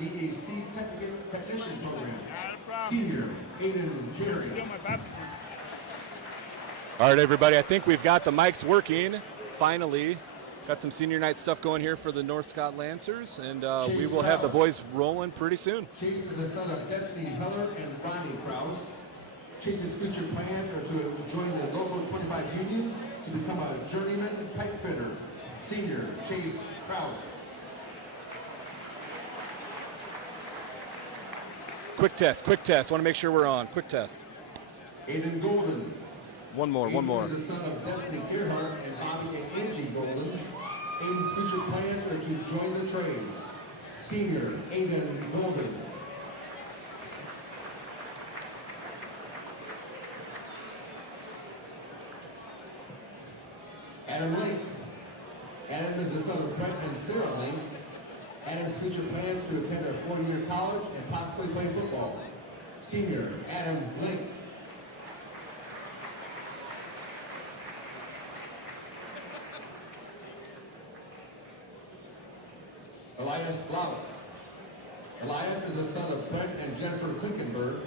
HVAC technician program. Senior, Aiden Terry. All right, everybody, I think we've got the mics working, finally. Got some senior night stuff going here for the North Scott Lancers, and we will have the boys rolling pretty soon. Chase is the son of Destiny Heller and Ronnie Krause. Chase's future plans are to join the local 25 union to become a journeyman pipe fitter. Senior, Chase Krause. Quick test, quick test. Want to make sure we're on. Quick test. Aiden Golden. One more. Aiden is the son of Destiny Gerhardt and Bobby and Angie Golden. Aiden's future plans are to join the trades. Senior, Aiden Golden. Adam Link. Adam is the son of Brent and Sarah Link. Adam's future plans to attend a 4-year college and possibly play football. Senior, Adam Link. Elias Slaughter. Elias is the son of Brent and Jennifer Klinkenberg.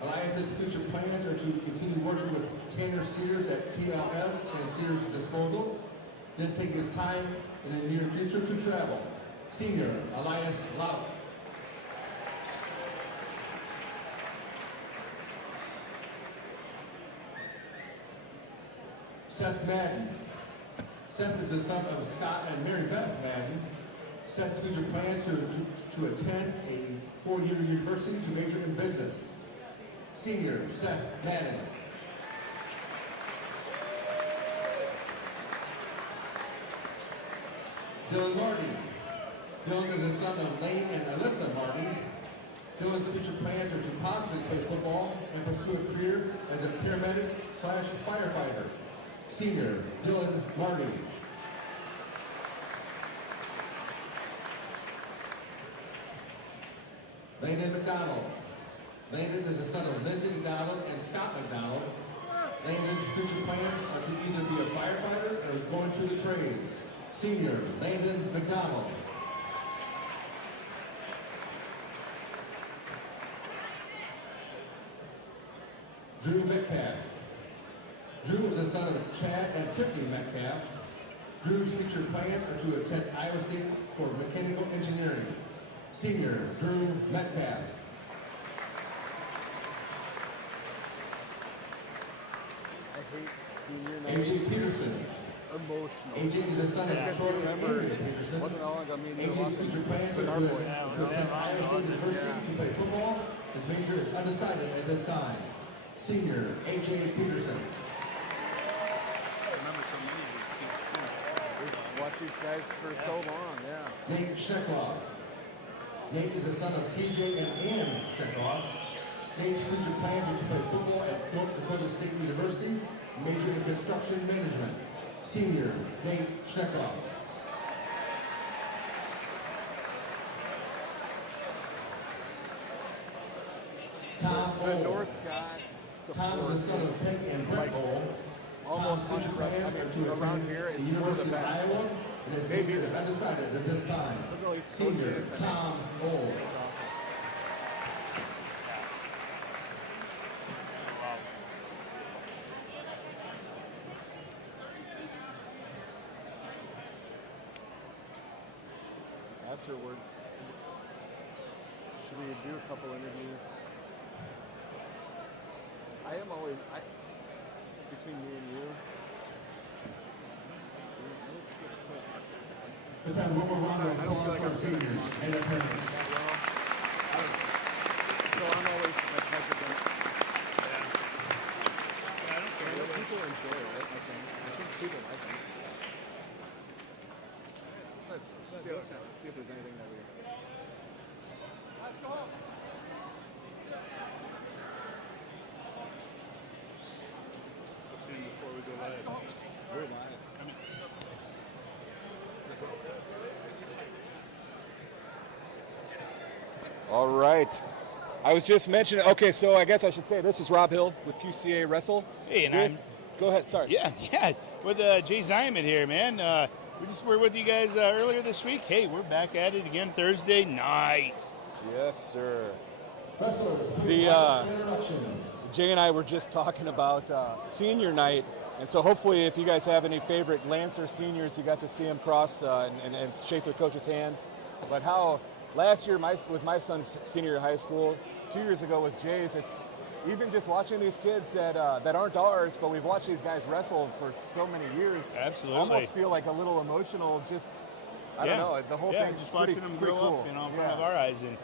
Elias's future plans are to continue working with Tanner Sears at TLS and Sears Disposal, then take his time in the near future to travel. Senior, Elias Slaughter. Seth Madden. Seth is the son of Scott and Mary Beth Madden. Seth's future plans to attend a 4-year university to major in business. Senior, Seth Madden. Dylan Martin. Dylan is the son of Lane and Alyssa Martin. Dylan's future plans are to possibly play football and pursue a career as a paramedic/firefighter. Senior, Dylan Martin. Landon McDonald. Landon is the son of Lindsay McDonald and Scott McDonald. Landon's future plans are to either be a firefighter or go into the trades. Senior, Landon McDonald. Drew Metcalf. Drew is the son of Chad and Tiffany Metcalf. Drew's future plans are to attend Iowa State for mechanical engineering. Senior, Drew Metcalf. I hate senior night. AJ Peterson. Emotional. AJ is the son of Troy and Andrea Peterson. Wasn't all I got me AJ's future plans are to attend Iowa State University to play football. His major is undecided at this time. Senior, AJ Peterson. Watch these guys for so long, yeah. Nate Shekloff. Nate is the son of TJ and Ann Shekloff. Nate's future plans are to play football at North Dakota State University, major in construction management. Senior, Nate Shekloff. Tom The Ohl. North Scott Tom is the son of Peggy and Brett Ohl. almost Tom's future plans are to around attend here, the it's one of the University of best. Iowa, and his Maybe major the is best. undecided at this time. Look at all these Senior, coaches, I mean, Tom Ohl. That's awesome. Afterwards, should we do a couple interviews? I am always, between me and you. Let's have one more round of I don't feel applause like for our I'm seniors and their parents. So I'm always like hesitant. I don't care. People enjoy it. I think people like it. Let's see if there's anything that we. Let's go. Let's see before we go live. We're live. Come in. All right. I was just mentioning, okay, so I guess I should say this is Rob Hill with QCA Wrestle. Hey, and Go ahead, sorry. Yeah, with Jay Ziman here, man. We just were with you guys earlier this week. Hey, we're back at it again Thursday night. Yes, sir. Wrestlers, please The watch the introductions. Jay and I were just talking about senior night, and so hopefully if you guys have any favorite Lancer seniors, you got to see them cross and shake their coach's hands. But how last year was my son's senior year of high school, 2 years ago was Jay's. It's even just watching these kids that aren't ours, but we've watched these guys wrestle for so many years. Absolutely. Almost feel like a little emotional, just, I don't know, the whole thing's just pretty, watching them pretty grow cool. up, in front of our eyes, and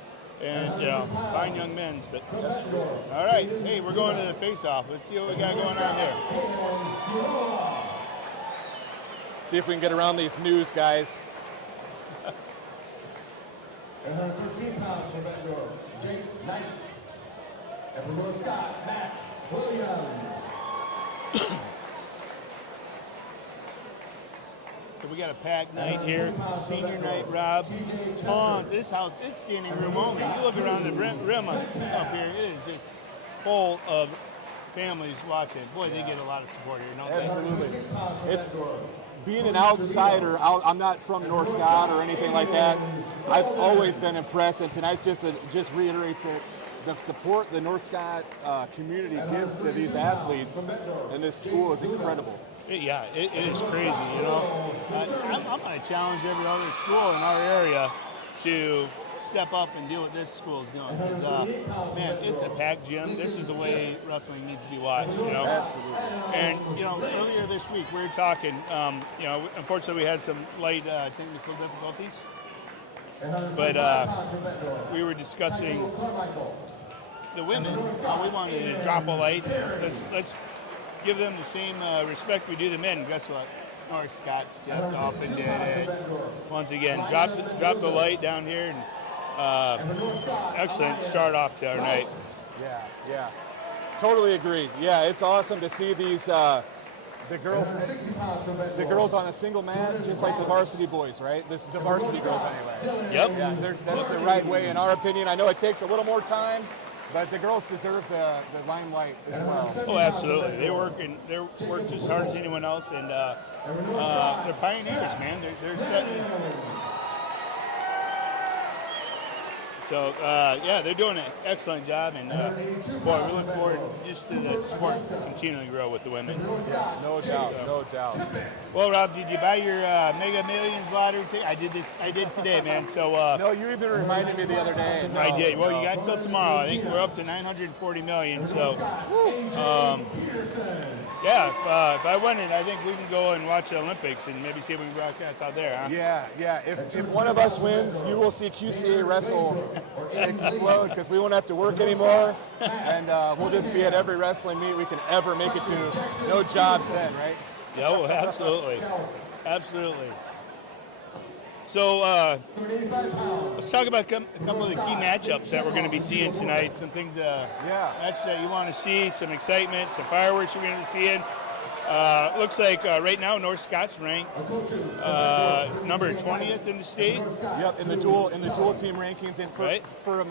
fine young men's. But Absolutely. all right, hey, we're going to the face-off. Let's see what we got going on here. See if we can get around these news guys. And 113 pounds from Bettendorf, Jake Knight. And from North Scott, Matt Williams. So we got a packed night here, senior night, Rob. Tons. This house, it's standing room only. You look around the rim up here, it is just full of families watching. Boy, they get a lot of support here, don't they? Absolutely. It's being an outsider. I'm not from North Scott or anything like that. I've always been impressed, and tonight's just reiterates it. The support the North Scott community gives to these athletes and this school is incredible. It is crazy, I'm going to challenge every other school in our area to step up and do what this school is doing. 'Cause, man, it's a packed gym. This is the way wrestling needs to be watched, Absolutely. And, earlier this week we were talking, unfortunately we had some light technical difficulties. But we were discussing the women, how we wanted to drop a light. Let's give them the same respect we do the men. Guess what? North Scott stepped off and did it. Once again, drop the light down here. And excellent start off to our night. Yeah. Totally agree. Yeah, it's awesome to see these the girls on a single mat, just like the Varsity Boys, right? This is the Varsity Girls anyway. Yep. Yeah, that's the right way in our opinion. I know it takes a little more time, but the girls deserve the limelight as well. Oh, absolutely. They work just as hard as anyone else, and they're pioneers, man. They're setting. So, they're doing an excellent job, and boy, we look forward just to the sport continuing to grow with the women. Yeah, no doubt. Well, Rob, did you buy your Mega Millions lottery ticket? I did today, man. So no, you even reminded me the other day. I did. Well, you got till tomorrow. I think we're up to 940 million. So, if I win it, I think we can go and watch the Olympics and maybe see if we can broadcast out there, huh? Yeah. If one of us wins, you will see QCA wrestle explode because we won't have to work anymore, and we'll just be at every wrestling meet we can ever make it to. No jobs then, right? Yeah, well, absolutely. So let's talk about a couple of the key matchups that we're going to be seeing tonight. Some things, matches that you want to see, some excitement, some fireworks you're going to be seeing. Looks like right now North Scott's ranked number 20th in the state. Yep, in the dual team rankings, and for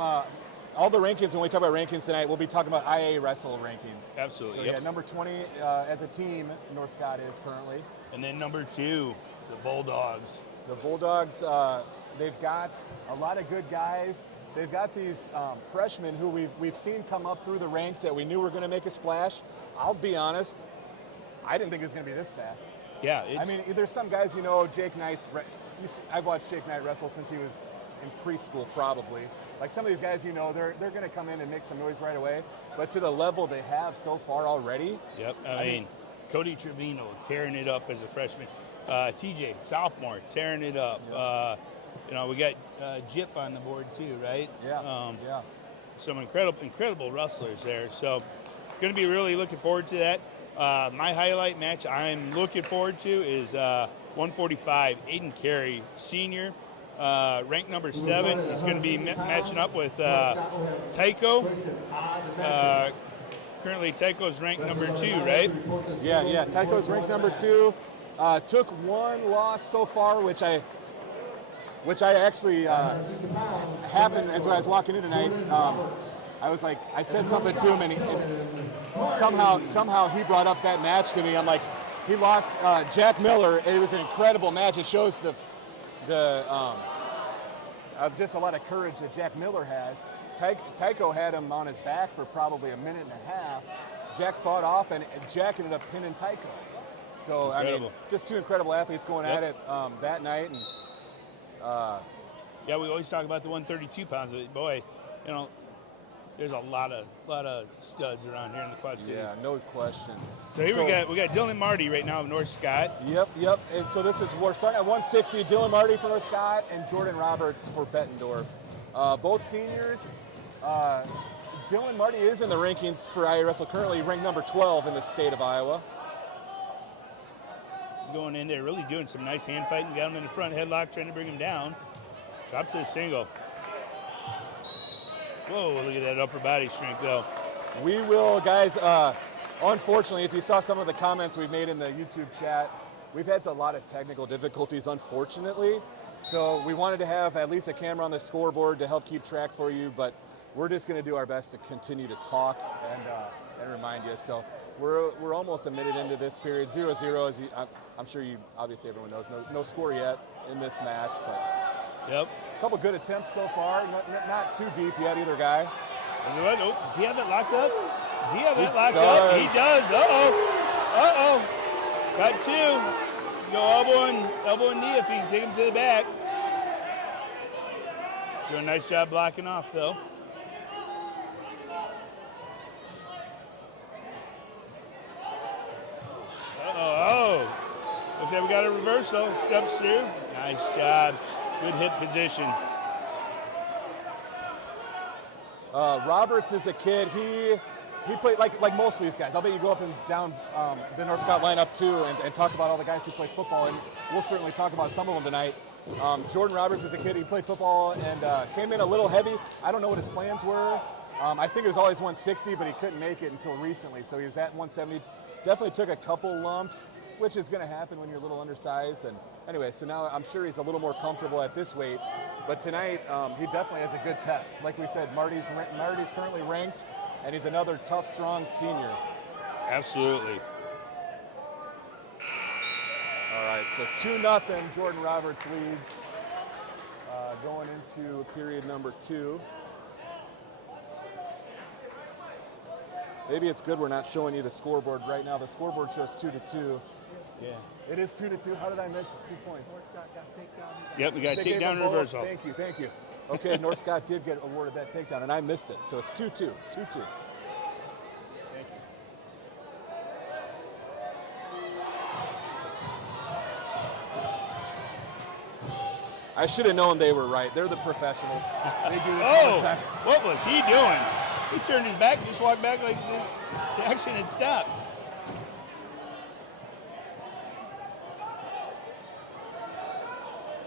all the rankings. When we talk about rankings tonight, we'll be talking about IA wrestle rankings. Absolutely. So number 20 as a team, North Scott is currently. And then number 2, the Bulldogs. The Bulldogs, they've got a lot of good guys. They've got these freshmen who we've seen come up through the ranks that we knew were going to make a splash. I'll be honest, I didn't think it was going to be this fast. Yeah. I mean, there's some guys, Jake Knight's, I've watched Jake Knight wrestle since he was in preschool probably. Like some of these guys, they're going to come in and make some noise right away. But to the level they have so far already. Yep. I mean, Cody Trevino tearing it up as a freshman. TJ, sophomore, tearing it up. We got Jip on the board too, right? Yeah. Some incredible wrestlers there. So going to be really looking forward to that. My highlight match I'm looking forward to is 145, Aiden Carey, senior, ranked number 7. He's going to be matching up with Tycho. Currently, Tycho's ranked number 2, right? Yeah. Tycho's ranked number 2. Took one loss so far, which I actually happened as I was walking in tonight. I said something to him, and somehow he brought up that match to me. I'm like, he lost Jack Miller. It was an incredible match. It shows just a lot of courage that Jack Miller has. Tycho had him on his back for probably a minute and a half. Jack fought off, and Jack ended up pinning Tycho. So, incredible. I mean, just two incredible athletes going at it that night. And yeah, we always talk about the 132 pounds, but boy, you know, there's a lot of studs around here in the Quad Cities. Yeah, no question. So here we got Dylan Marty right now of North Scott. Yep. And so we're starting at 160. Dylan Marty for North Scott and Jordan Roberts for Bettendorf. Both seniors. Dylan Marty is in the rankings for IA Wrestle, currently ranked number 12 in the state of Iowa. He's going in there, really doing some nice hand fighting. Got him in the front headlock, trying to bring him down. Drops his single. Whoa, look at that upper body strength, though. We will, guys, unfortunately, if you saw some of the comments we've made in the YouTube chat, we've had a lot of technical difficulties, unfortunately. So we wanted to have at least a camera on the scoreboard to help keep track for you, but we're just going to do our best to continue to talk and remind you. So we're almost a minute into this period. 0-0, as I'm sure obviously everyone knows, no score yet in this match, but yep. A couple good attempts so far, not too deep yet either guy. Does he have it locked up? Does he have it locked up? He does. Uh-oh. Got two. Go elbow and knee if he can take him to the back. Doing a nice job blocking off, though. Looks like we got a reversal. Steps through. Nice job. Good hip position. Roberts is a kid. He played like most of these guys. I'll bet you go up and down the North Scott lineup too and talk about all the guys who play football, and we'll certainly talk about some of them tonight. Jordan Roberts is a kid. He played football and came in a little heavy. I don't know what his plans were. I think it was always 160, but he couldn't make it until recently. So he was at 170. Definitely took a couple lumps, which is going to happen when you're a little undersized. And anyway, so now I'm sure he's a little more comfortable at this weight. But tonight, he definitely has a good test. Like we said, Marty's currently ranked, and he's another tough, strong senior. Absolutely. All right, so 2-0, Jordan Roberts leads going into period number 2. Maybe it's good we're not showing you the scoreboard right now. The scoreboard shows 2-2. Yeah. It is 2-2. How did I miss 2 points? Yep, we got a takedown and reversal. Thank you. Okay, North Scott did get awarded that takedown, and I missed it. So it's 2-2. 2-2. Thank you. I should have known they were right. They're the professionals. They do this all the time. What was he doing? He turned his back and just walked back like the action had stopped.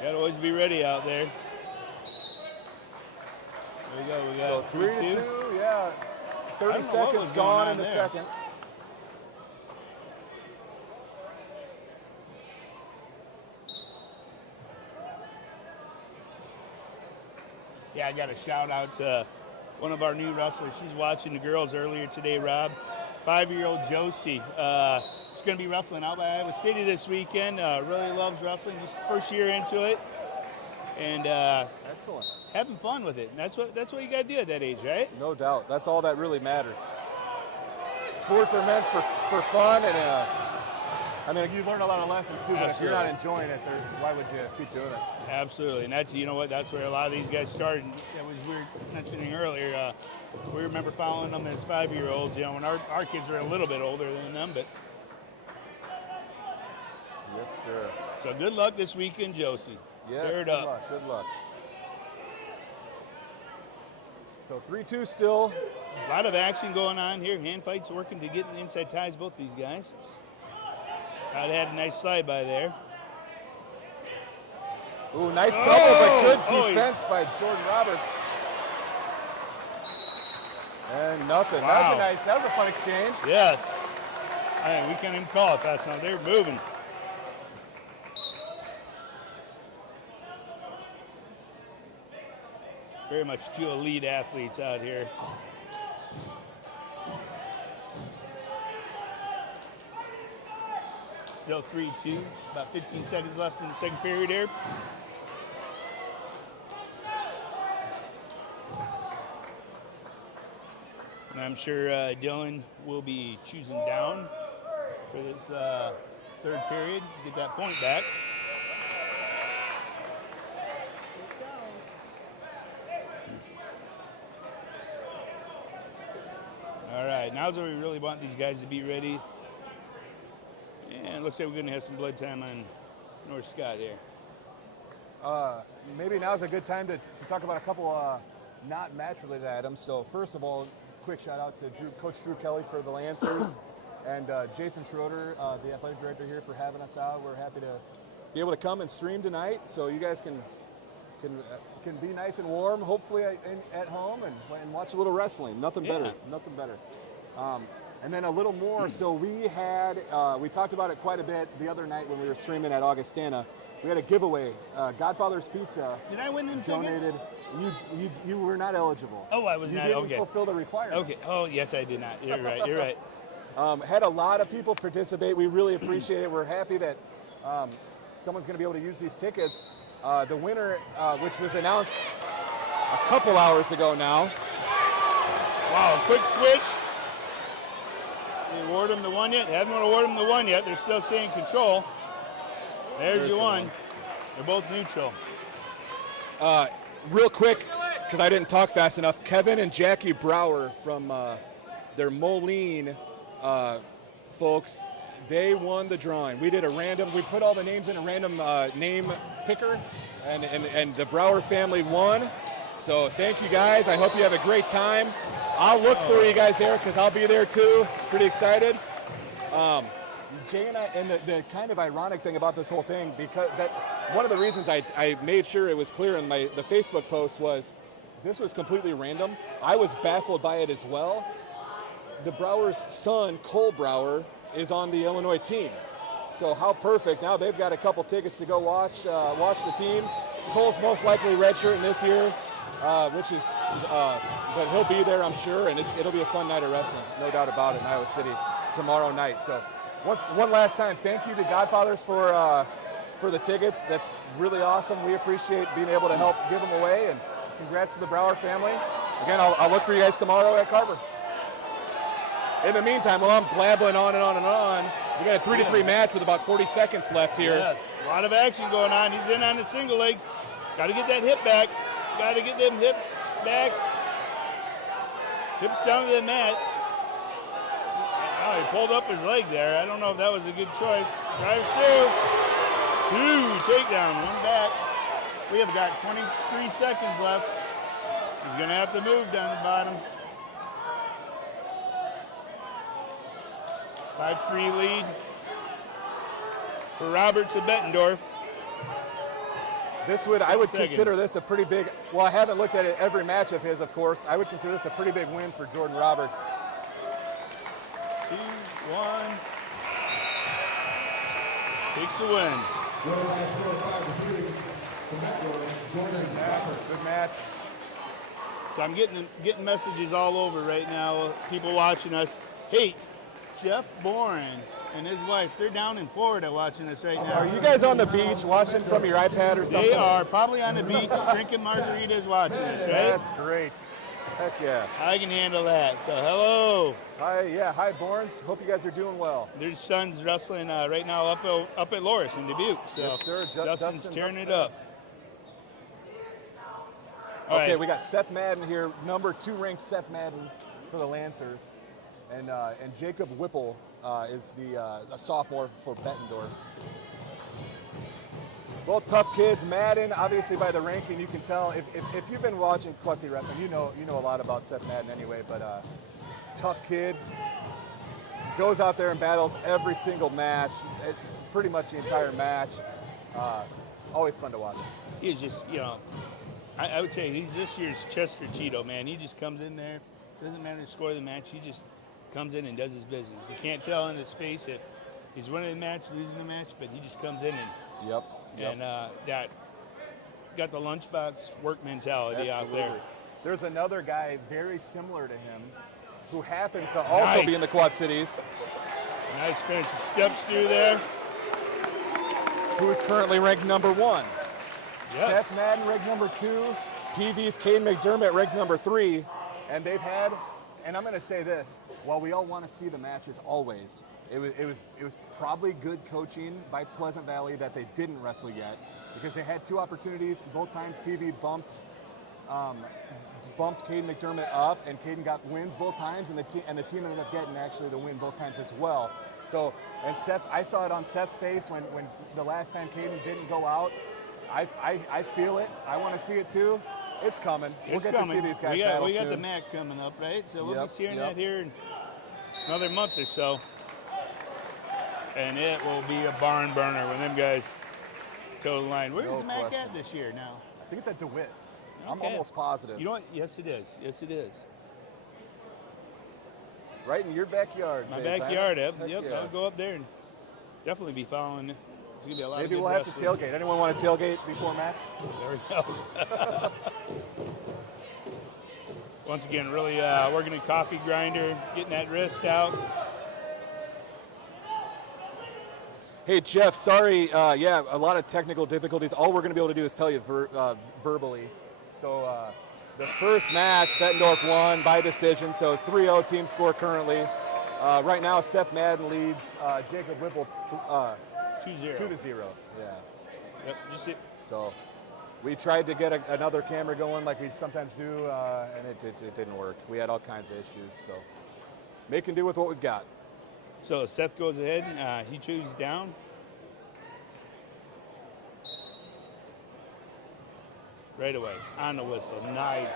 You gotta always be ready out there. There we go. We got so 3-2. Yeah. 30 seconds gone in the second. Yeah, I got a shout out to one of our new wrestlers. She's watching the girls earlier today, Rob. 5-year-old Josie. She's going to be wrestling out by Iowa City this weekend. Really loves wrestling. Just first year into it. And excellent. Having fun with it. And that's what you got to do at that age, right? No doubt. That's all that really matters. Sports are meant for fun, and I mean, you learn a lot of lessons too, but if you're not enjoying it, why would you keep doing it? Absolutely, and that's, you know what, that's where a lot of these guys started. That was we were mentioning earlier. We remember following them as 5-year-olds, you know, when our kids are a little bit older than them, but. Yes, sir. So good luck this weekend, Josie. Yes, Tear it up. Good luck. So 3-2 still. A lot of action going on here. Hand fights working to get in the inside ties, both these guys. I'd had a nice slide by there. Ooh, nice double, but good defense by Jordan Roberts. And nothing. Wow. That was a fun exchange. Yes. We can't even call it fast enough. They're moving. Very much two elite athletes out here. Still 3-2. About 15 seconds left in the second period here. And I'm sure Dylan will be choosing down for this third period to get that point back. All right, now's where we really want these guys to be ready. And it looks like we're going to have some blood time on North Scott here. Maybe now's a good time to talk about a couple not match-related items. So first of all, quick shout out to Coach Drew Kelly for the Lancers and Jason Schroeder, the athletic director here, for having us out. We're happy to be able to come and stream tonight, so you guys can be nice and warm, hopefully at home, and watch a little wrestling. Nothing better. And then a little more. So we talked about it quite a bit the other night when we were streaming at Augustana. We had a giveaway. Godfather's Pizza. Did I win them donated. tickets? You were not eligible. Oh, I was not. You didn't Okay. fulfill the requirements. Okay. Oh, yes, I did not. You're right. You're right. Had a lot of people participate. We really appreciate it. We're happy that someone's going to be able to use these tickets. The winner, which was announced a couple hours ago now. Wow, quick switch. They award them the one yet? They haven't awarded them the one yet. They're still staying control. There's your one. They're both neutral. Real quick, because I didn't talk fast enough, Kevin and Jackie Brower from their Moline folks, they won the drawing. We did we put all the names in a random name picker, and the Brower family won. So thank you guys. I hope you have a great time. I'll look for you guys there because I'll be there too. Pretty excited. Jay and I, and the kind of ironic thing about this whole thing, because one of the reasons I made sure it was clear in the Facebook post was this was completely random. I was baffled by it as well. The Brower's son, Cole Brower, is on the Illinois team. So how perfect. Now they've got a couple tickets to go watch the team. Cole's most likely redshirting this year, but he'll be there, I'm sure, and it'll be a fun night of wrestling, no doubt about it, in Iowa City tomorrow night. So one last time, thank you to Godfathers for the tickets. That's really awesome. We appreciate being able to help give them away, and congrats to the Brower family. Again, I'll look for you guys tomorrow at Carver. In the meantime, while I'm blabbling on and on and on, we got a 3-3 match with about 40 seconds left here. Yes, a lot of action going on. He's in on the single leg. Got to get that hip back. Got to get them hips back. Hips down to the mat. Oh, he pulled up his leg there. I don't know if that was a good choice. Drives through. 2 takedown, 1 back. We have got 23 seconds left. He's going to have to move down the bottom. 5-3 lead for Roberts of Bettendorf. I would consider this a pretty big, well, I haven't looked at it every match of his, of course. I would consider this a pretty big win for Jordan Roberts. 2, 1. Takes a win. Good match. So I'm getting messages all over right now, people watching us. Hey, Jeff Boren and his wife, they're down in Florida watching us right now. Are you guys on the beach watching from your iPad or something? They are probably on the beach drinking margaritas watching us, right? That's great. Heck yeah. I can handle that. So hello. Hi Borns. Hope you guys are doing well. Their son's wrestling right now up at Loris in Dubuque. So yes, sir. Justin's tearing it up. Okay, right. We got Seth Madden here, number 2 ranked Seth Madden for the Lancers. And Jacob Whipple is a sophomore for Bettendorf. Both tough kids. Madden, obviously by the ranking, you can tell. If you've been watching Quad City Wrestling, you know a lot about Seth Madden anyway. But tough kid, goes out there and battles every single match, pretty much the entire match. Always fun to watch. He's just, I would say he's this year's Chester Cheeto, man. He just comes in there. Doesn't matter the score of the match. He just comes in and does his business. You can't tell in his face if he's winning the match, losing the match, but he just comes in and and that got the lunchbox work mentality out there. There's another guy very similar to him who happens to also be in the Quad Cities. Nice finish. Steps through there. who's currently ranked number 1. Yes. Seth Madden ranked number 2. PV's Caden McDermott ranked number 3. And they've had, and I'm going to say this, while we all want to see the matches always, it was probably good coaching by Pleasant Valley that they didn't wrestle yet, because they had 2 opportunities. Both times PV bumped Caden McDermott up, and Caden got wins both times, and the team ended up getting actually the win both times as well. So, and Seth, I saw it on Seth's face when the last time Caden didn't go out. I feel it. I want to see it too. It's coming. We'll get to see these guys battle soon. We got the MAC coming up, right? So we'll be hearing that here in another month or so. And it will be a barn burner when them guys toe the line. Where's the MAC at this year now? I think it's at DeWitt. Okay. I'm almost positive. You know what? Yes, it is. Yes, it is. Right in your backyard, My Jay, backyard. Yep, Yeah. I'll go up there and definitely be following it. It's gonna be a lot Maybe of good we'll have to wrestling. tailgate. Anyone want to tailgate before MAC? There we go. Once again, really working a coffee grinder, getting that wrist out. Hey, Jeff, sorry. Yeah, a lot of technical difficulties. All we're going to be able to do is tell you verbally. So the first match, Bettendorf won by decision, so 3-0 team score currently. Right now, Seth Madden leads Jacob Whipple 2-0. 2-0. Yeah. Yep, just it. So we tried to get another camera going like we sometimes do, and it didn't work. We had all kinds of issues, so making do with what we've got. So Seth goes ahead, he chooses down. Right away, on the whistle, nice.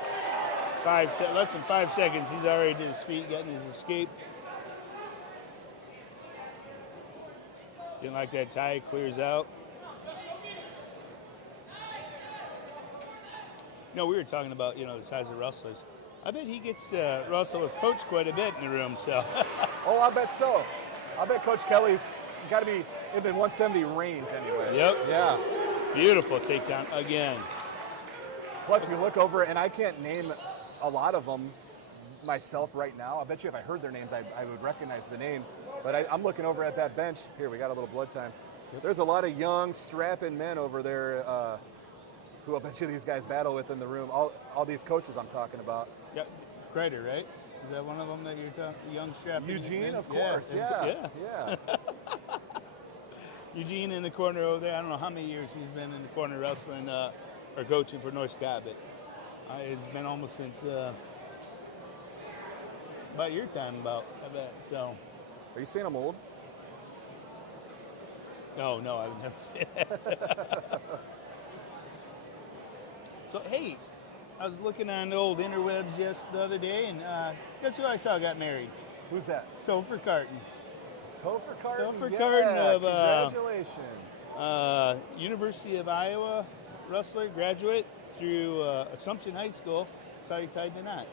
Less than 5 seconds, he's already to his feet, getting his escape. Didn't like that tie, clears out. You know, we were talking about, the size of wrestlers. I bet he gets to wrestle with Coach quite a bit in the room, so. Oh, I bet so. I bet Coach Kelly's got to be in the 170 range anyway. Yep. Yeah. Beautiful takedown again. Plus, you look over, and I can't name a lot of them myself right now. I bet you if I heard their names, I would recognize the names. But I'm looking over at that bench. Here, we got a little blood time. There's a lot of young, strapping men over there who I bet you these guys battle with in the room. All these coaches I'm talking about. Yeah, Kreider, right? Is that one of them that you're talking? Young strapping. Eugene, of course. Yeah. Eugene in the corner over there. I don't know how many years he's been in the corner wrestling or coaching for North Scott, but it's been almost since about your time, I bet. So. Are you saying I'm old? No, I would never say that. So, hey, I was looking on the old interwebs the other day, and guess who I saw got married? Who's that? Topher Carton. Topher Carton? Topher Carton of congratulations. University of Iowa wrestler, graduate through Assumption High School. Saw he tied the knot.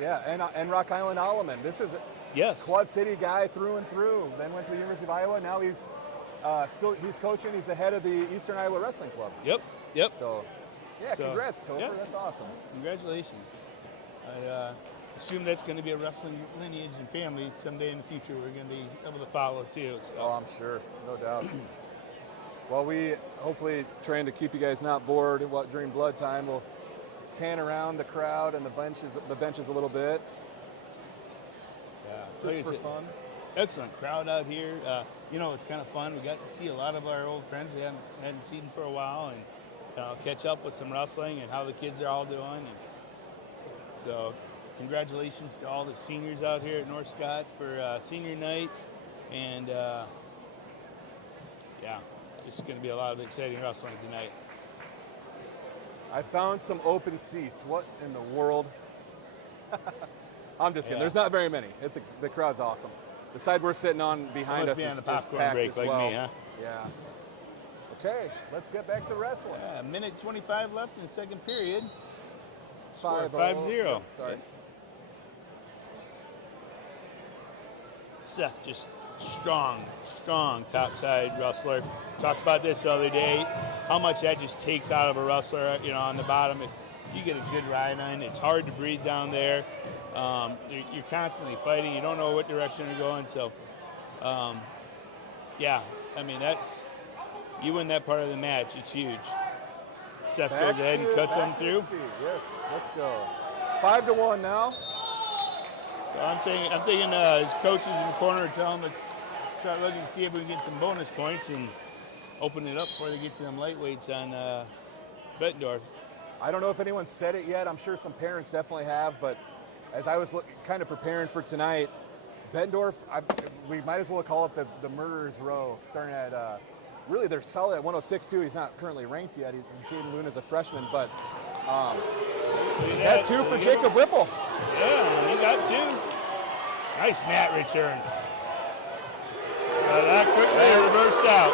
Yeah, and Rock Island Alleman. This is a Quad City guy through and through. Then went to the University of Iowa. Now he's coaching. He's the head of the Eastern Iowa Wrestling Club. Yep. So, yeah, congrats, Topher. Yep. That's awesome. Congratulations. I assume that's going to be a wrestling lineage and family someday in the future we're going to be able to follow too. So. Oh, I'm sure. No doubt. Well, we hopefully trying to keep you guys not bored during blood time. We'll pan around the crowd and the benches a little bit. Yeah, just for fun. Excellent crowd out here. It's kind of fun. We got to see a lot of our old friends we hadn't seen for a while, and catch up with some wrestling and how the kids are all doing. And so, congratulations to all the seniors out here at North Scott for senior night, and just going to be a lot of exciting wrestling tonight. I found some open seats. What in the world? I'm just kidding. There's not very many. The crowd's awesome. The side we're sitting on behind us is packed break as like well. Me, huh? Yeah. Okay, let's get back to wrestling. A minute 25 left in the second period. 5-0. Sorry. Seth, just strong topside wrestler. Talked about this the other day, how much that just takes out of a wrestler, on the bottom. If you get a good ride on, it's hard to breathe down there. You're constantly fighting. You don't know what direction you're going. So, that's you win that part of the match, it's huge. Seth goes ahead and cuts them through. Yes, let's go. 5-1 now. So I'm thinking his coaches in the corner are telling him let's start looking to see if we can get some bonus points and open it up before they get to them lightweights on Bettendorf. I don't know if anyone said it yet. I'm sure some parents definitely have, but as I was kind of preparing for tonight, Bettendorf, we might as well call it the murderer's row, starting at, really they're solid at 106 too. He's not currently ranked yet. Jaden Luna's a freshman, but he's had 2 for Jacob Whipple. Yeah, he got 2. Nice mat return. That quickly reversed out.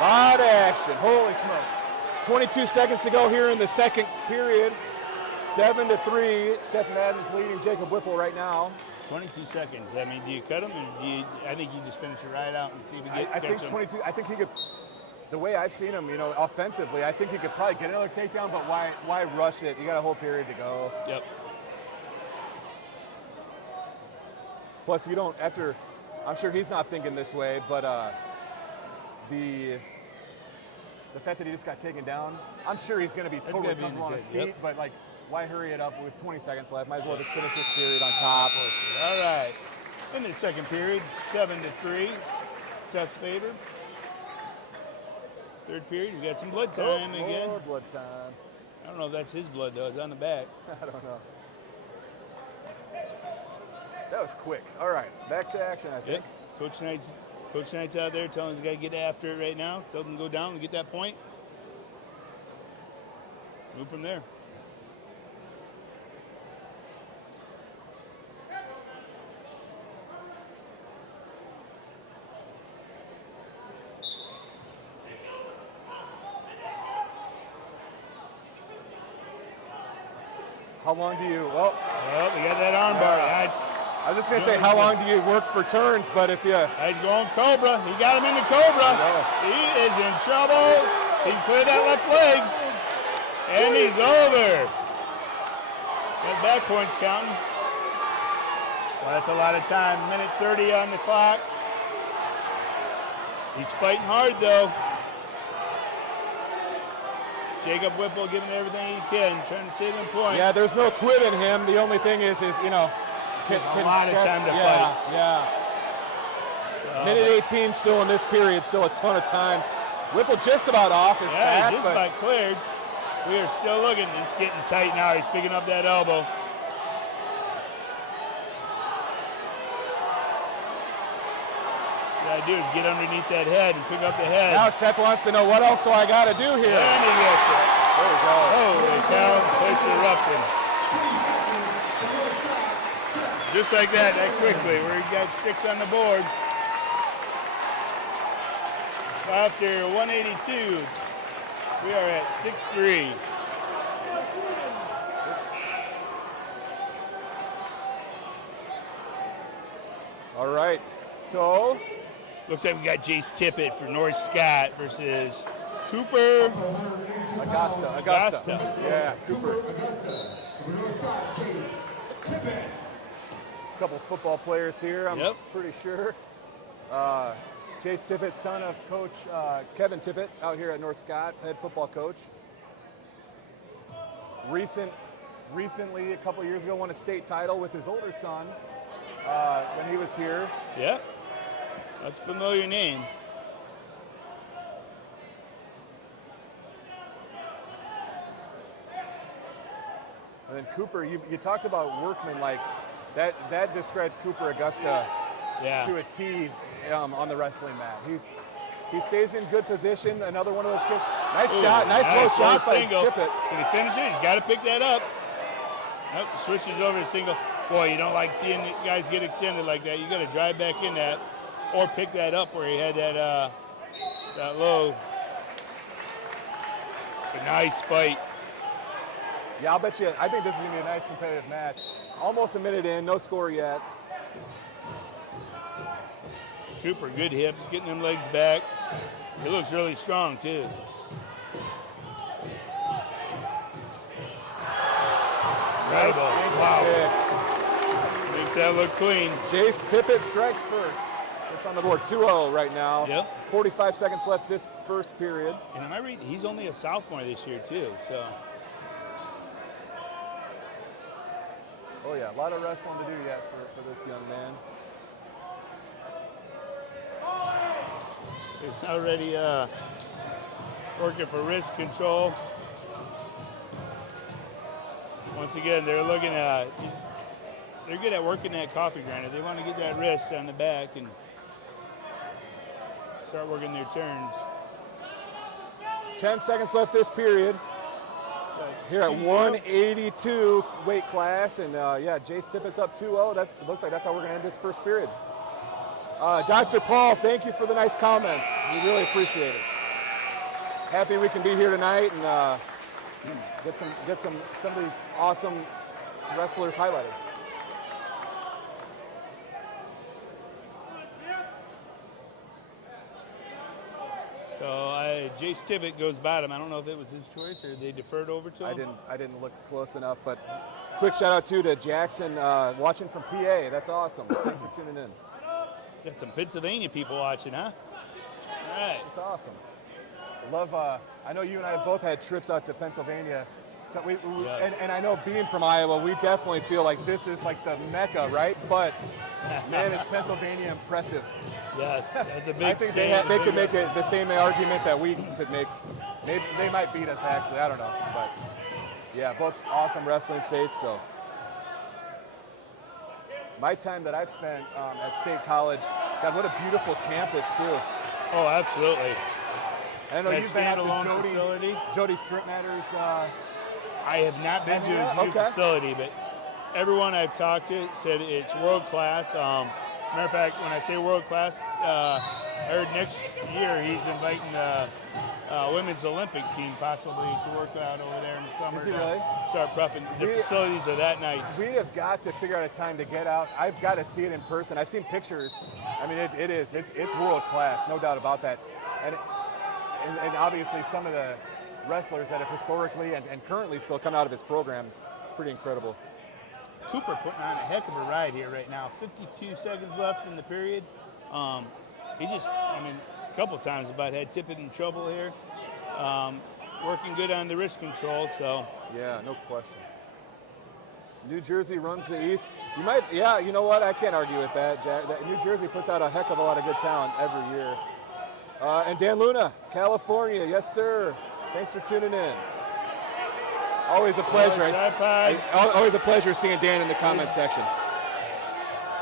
Lot of action, holy smokes. 22 seconds to go here in the second period. 7-3, Seth Madden's leading Jacob Whipple right now. 22 seconds. I mean, do you cut him, or I think you just finish it right out and see if you I think 22. I think he could. The way I've seen him, offensively, I think he could probably get another takedown. But why rush it? You got a whole period to go. Yep. Plus, you don't after. I'm sure he's not thinking this way, but the fact that he just got taken down, I'm sure he's going to be totally comfortable on his feet. Yep. But why hurry it up with 20 seconds left? Might as well just finish this period on top. All right. In the second period, 7-3, Seth's favor. Third period, we got some blood time again. More blood time. I don't know if that's his blood though. It's on the back. I don't know. That was quick. All right, back to action, I think. Yep. Coach Knight's out there telling his guy to get after it right now. Tell him to go down and get that point. Move from there. How long do you, Well, we got that arm bar. I was just going to say, how long do you work for turns, but if you... He's going Cobra. He got him in the Cobra. He is in trouble. He can clear that left leg. And he's over. That back point's counting. Well, that's a lot of time. 1:30 on the clock. He's fighting hard, though. Jacob Whipple giving everything he can, trying to save him points. Yeah, there's no quit in him. The only thing is there's a lot of time to fight. Yeah. Minute 18 still in this period, still a ton of time. Whipple just about off his back. Just about cleared. We are still looking. It's getting tight now. He's picking up that elbow. What I do is get underneath that head and pick up the head. Now Seth wants to know, what else do I got to do here? And he gets it. There we go. Holy cow, the place erupted. Just like that quickly, where he got 6 on the board. After 182, we are at 6-3. All right, so. Looks like we got Jace Tippett for North Scott versus Cooper. Augusta. Yeah, Cooper. Augusta. North Scott, Jace Tippett. A couple football players here, I'm pretty sure. Jace Tippett, son of Coach Kevin Tippett, out here at North Scott, head football coach. Recently, a couple years ago, won a state title with his older son when he was here. Yeah, that's a familiar name. And then Cooper, you talked about workman, like that describes Cooper Augusta to a T on the wrestling mat. He stays in good position. Another one of those kids. Nice shot, nice low shot by Tippett. Can he finish it? He's got to pick that up. Nope, switches over to single. Boy, you don't like seeing guys get extended like that. You got to drive back in that, or pick that up where he had that low. A nice fight. Yeah, I'll bet you. I think this is gonna be a nice competitive match. Almost a minute in, no score yet. Cooper, good hips, getting them legs back. He looks really strong too. Incredible. Wow. Makes that look clean. Jace Tippett strikes first. It's on the board, 2-0 right now. Yep. 45 seconds left this first period. And am I right? He's only a sophomore this year too, so. Oh yeah, a lot of wrestling to do yet for this young man. He's already working for wrist control. Once again, they're good at working that coffee grinder. They want to get that wrist on the back and start working their turns. 10 seconds left this period. Here at 182 weight class, and yeah, Jace Tippett's up 2-0. It looks like that's how we're going to end this first period. Dr. Paul, thank you for the nice comments. We really appreciate it. Happy we can be here tonight and get some of these awesome wrestlers highlighted. So Jace Tippett goes bottom. I don't know if it was his choice or they deferred over to him. I didn't look close enough, but quick shout out to Jackson watching from PA. That's awesome. Thanks for tuning in. Got some Pennsylvania people watching, huh? All right. It's awesome. Love. I know you and I have both had trips out to Pennsylvania. Yes. And I know being from Iowa, we definitely feel like this is like the Mecca, right? But man, is Pennsylvania impressive. Yes, that's a big I think they could make the same argument that we could make. Maybe they might beat us, actually. I don't know. But yeah, both awesome wrestling states. So my time that I've spent at State College, God, what a beautiful campus, too. Oh, absolutely. I know That you've been out standalone to facility? Jody Strip Matters. I have not been to his new facility, but everyone I've talked to said it's world class. Matter of fact, when I say world class, I heard next year he's inviting the women's Olympic team possibly to work out over there in the summer. Is he really? Start prepping. The facilities are that nice. We have got to figure out a time to get out. I've got to see it in person. I've seen pictures. I mean, it's world class, no doubt about that. And obviously some of the wrestlers that have historically and currently still come out of his program, pretty incredible. Cooper putting on a heck of a ride here right now. 52 seconds left in the period. He just, a couple times about had Tippett in trouble here. Working good on the wrist control, so. Yeah, no question. New Jersey runs the East. You know what? I can't argue with that, Jack. New Jersey puts out a heck of a lot of good talent every year. And Dan Luna, California, yes, sir. Thanks for tuning in. Always a pleasure. Always a pleasure seeing Dan in the comment section.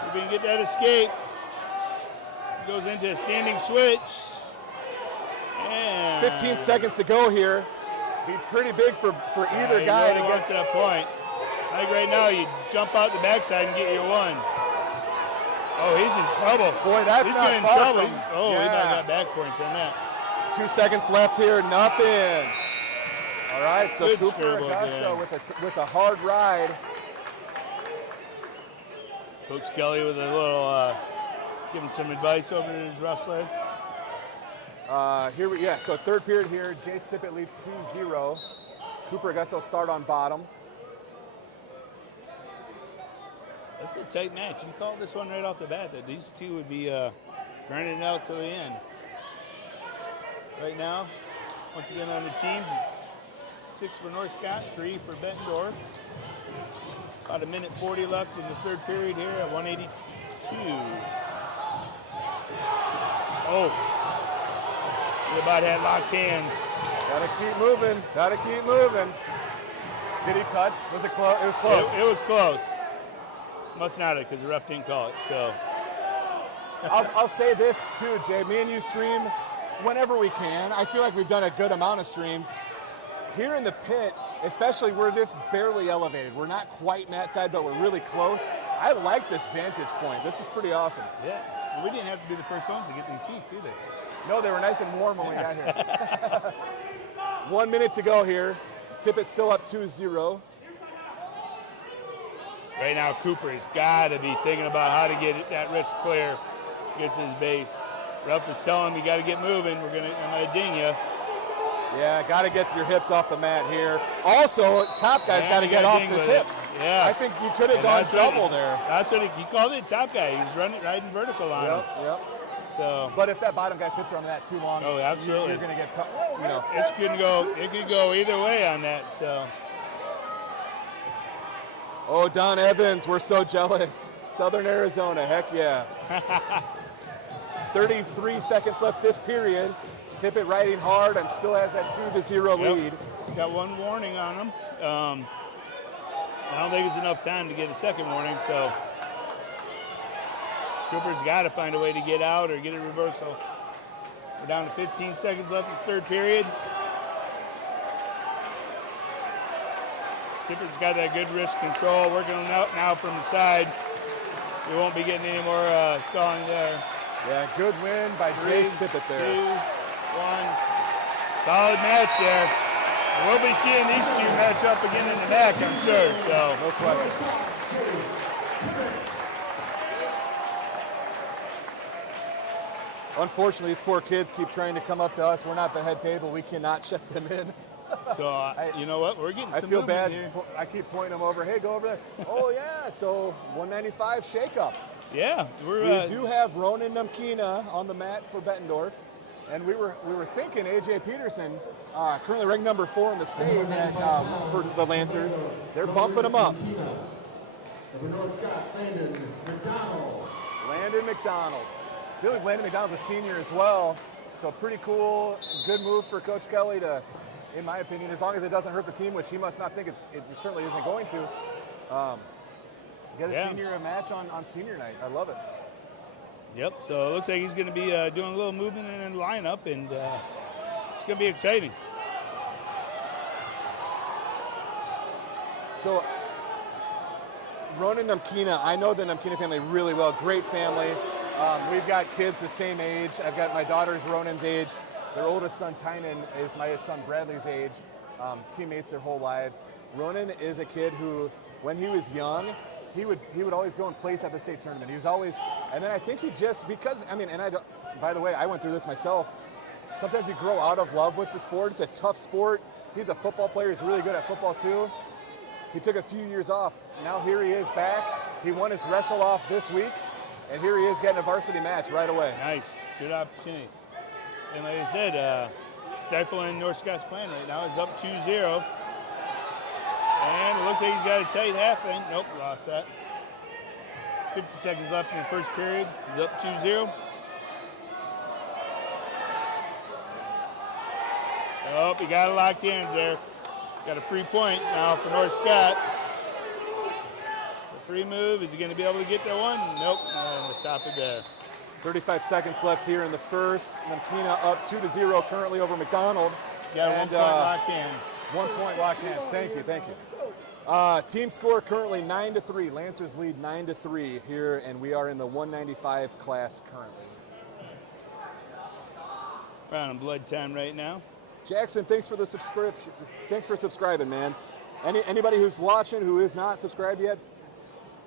See if we can get that escape. Goes into a standing switch. And 15 seconds to go here. Be pretty big for either guy to get to that point. I think right now you jump out the backside and get your one. Oh, he's in trouble. Boy, that's he's not in far trouble. from, He might got back points on that. 2 seconds left here, nothing. All right, so Good Cooper Augusto with a hard ride. Coach Kelly with a little, giving some advice over to his wrestler. So third period here, Jace Tippett leads 2-0. Cooper Augusto start on bottom. That's a tight match. You called this one right off the bat that these two would be grinding it out till the end. Right now, once again on the teams, it's 6 for North Scott, 3 for Bettendorf. About 1:40 left in the third period here at 182. Oh, we about had locked hands. Gotta keep moving. Did he touch? Was it close? It was close. It was close. Must not have, because the ref didn't call it, so. I'll say this too, Jay. Me and you stream whenever we can. I feel like we've done a good amount of streams. Here in the pit, especially, we're this barely elevated. We're not quite mat side, but we're really close. I like this vantage point. This is pretty awesome. Yeah, well, we didn't have to be the first ones to get these seats either. No, they were nice and warm when we got here. 1 minute to go here. Tippett's still up 2-0. Right now, Cooper's got to be thinking about how to get that wrist clear, get to his base. Ref is telling him you got to get moving. I'm gonna ding you. Yeah, got to get your hips off the mat here. Also, top guy's got to get off his hips. Yeah. I think you could have gone double there. That's what he called it, top guy. He was riding vertical on him. Yep. So, but if that bottom guy sits on that too long, oh, absolutely, you're going to get cut. You know, it could go either way on that. So, oh, Don Evans, we're so jealous. Southern Arizona, heck yeah. 33 seconds left this period. Tippett riding hard and still has that 2-0 lead. Got one warning on him. I don't think it's enough time to get a second warning, so Cooper's got to find a way to get out or get a reversal. We're down to 15 seconds left in the third period. Tippett's got that good wrist control, working on out now from the side. We won't be getting any more stalling there. Yeah, good win by Jace Tippett there. 2, 1. Solid match there. We'll be seeing these two match up again in the back, I'm sure, so no question. Unfortunately, these poor kids keep trying to come up to us. We're not the head table. We cannot check them in. So, you know what? We're getting some I feel bad. here. I keep pointing them over. Hey, go over there. Oh, yeah, so 195 shake-up. Yeah. We do have Ronan Namkina on the mat for Bettendorf. And we were thinking A.J. Peterson, currently ranked number 4 in the state for the Lancers. They're bumping him up. Landon McDonald. I feel like Landon McDonald's a senior as well. So pretty cool, good move for Coach Kelly to, in my opinion, as long as it doesn't hurt the team, which he must not think it certainly isn't going to, get a senior match on senior night. I love it. Yep, so it looks like he's going to be doing a little movement in the lineup, and it's going to be exciting. So, Ronan Namkina, I know the Namkina family really well, great family. We've got kids the same age. I've got my daughter's Ronan's age. Their oldest son, Tynan, is my son Bradley's age. Teammates their whole lives. Ronan is a kid who, when he was young, he would always go and place at the state tournament. He was always, and then I think he just, because, I mean, and by the way, I went through this myself. Sometimes you grow out of love with the sport. It's a tough sport. He's a football player. He's really good at football too. He took a few years off. Now here he is back. He won his wrestle off this week, and here he is getting a varsity match right away. Nice, good opportunity. And like I said, stifling North Scott's plan right now is up 2-0. And it looks like he's got a tight half in. Nope, lost that. 50 seconds left in the first period. He's up 2-0. Oh, he got it locked in there. Got a free point now for North Scott. The free move, is he going to be able to get that one? Nope, and we'll stop it there. 35 seconds left here in the first. Namkina up 2-0 currently over McDonald. Got a 1 point locked hands. 1 point locked hands. Thank you. Team score currently 9-3. Lancers lead 9-3 here, and we are in the 195 class currently. Round of blood time right now. Jackson, thanks for the subscription. Thanks for subscribing, man. Anybody who's watching who is not subscribed yet,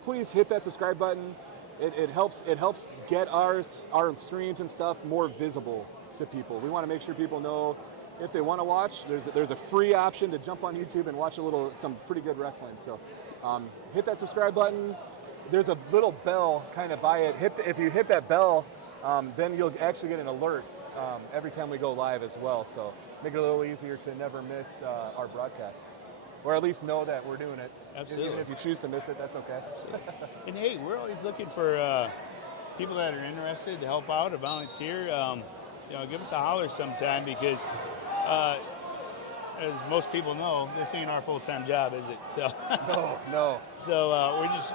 please hit that subscribe button. It helps get our streams and stuff more visible to people. We want to make sure people know if they want to watch. There's a free option to jump on YouTube and watch some pretty good wrestling. So hit that subscribe button. There's a little bell kind of by it. If you hit that bell, then you'll actually get an alert every time we go live as well. So make it a little easier to never miss our broadcast, or at least know that we're doing it. Absolutely. Even if you choose to miss it, that's okay. And hey, we're always looking for people that are interested to help out or volunteer. Give us a holler sometime, because as most people know, this ain't our full-time job, is it? So no. So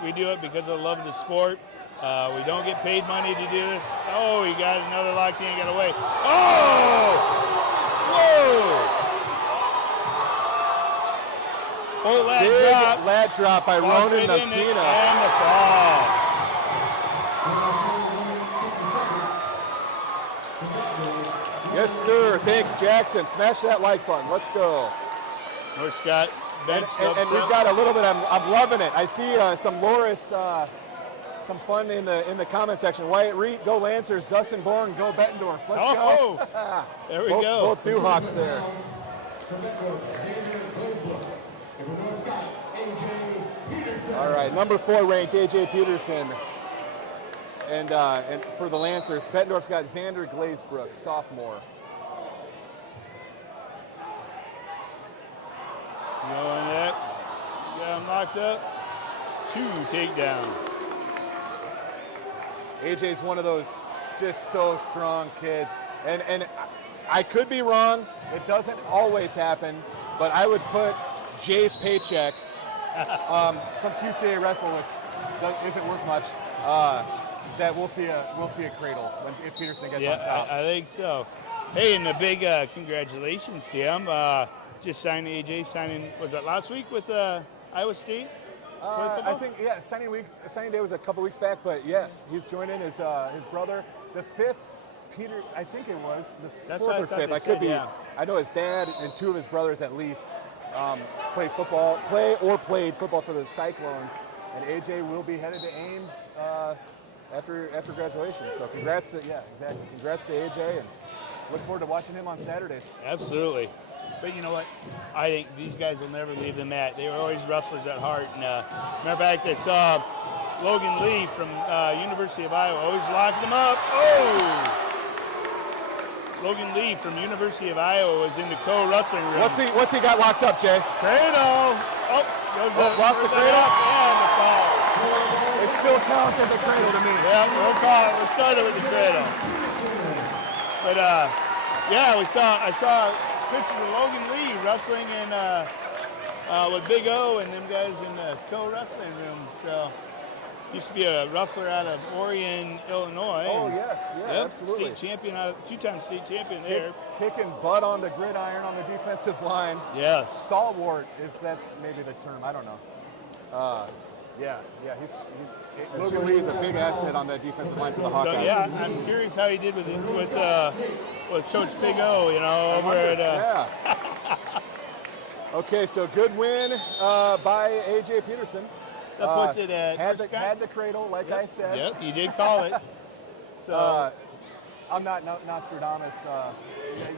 we do it because of the love of the sport. We don't get paid money to do this. Oh, he got another locked in, got away. Oh! Whoa! Oh, lat drop by Ronan Namkina. And the fall. Yes, sir. Thanks, Jackson. Smash that like button. Let's go. North Scott bench. And we've got a little bit. I'm loving it. I see some Loris, some fun in the comment section. Wyatt Reed, go Lancers. Dustin Bourne, go Bettendorf. Let's go. There we go. Both Duhawks there. All right, number 4 ranked A.J. Peterson. And for the Lancers, Bettendorf's got Xander Glazebrook, sophomore. Going that. Got him locked up. 2 takedown. AJ's one of those just so strong kids. And I could be wrong. It doesn't always happen. But I would put Jay's paycheck from QCA Wrestle, which isn't worth much, that we'll see a cradle if Peterson gets on top. I think so. Hey, and a big congratulations to him. Just signed AJ, was that last week with Iowa State? I think, yeah, signing day was a couple weeks back, but yes, he's joining his brother. The 5th, Peter, I think it was, the 4th or 5th, I could be. Yeah. I know his dad and 2 of his brothers at least played football for the Cyclones, and AJ will be headed to Ames after graduation. So congrats to AJ, and look forward to watching him on Saturdays. Absolutely. But you know what? I think these guys will never leave the mat. They were always wrestlers at heart. And matter of fact, I saw Logan Lee from University of Iowa always locking them up. Oh! Logan Lee from University of Iowa was in the co-wrestling room. What's he got locked up, Jay? Cradle. Lost the cradle? And the fall. It still counts as a cradle to me. Yeah, we'll call it. We'll start it with the cradle. But yeah, I saw pictures of Logan Lee wrestling with Big O and them guys in the co-wrestling room. So, used to be a wrestler out of Orion, Illinois. Oh, yes. Yeah, absolutely. State champion, 2-time state champion there. Kicking butt on the gridiron on the defensive line. Yes. Stalwart, if that's maybe the term. I don't know. Logan Lee is a big asset on the defensive line for the Hawkeyes. So, yeah, I'm curious how he did with Coach Big O, over at... Yeah. Okay, so good win by A.J. Peterson. That puts it at... Had the cradle, like I said. Yep, you did call it. So I'm not Nostradamus.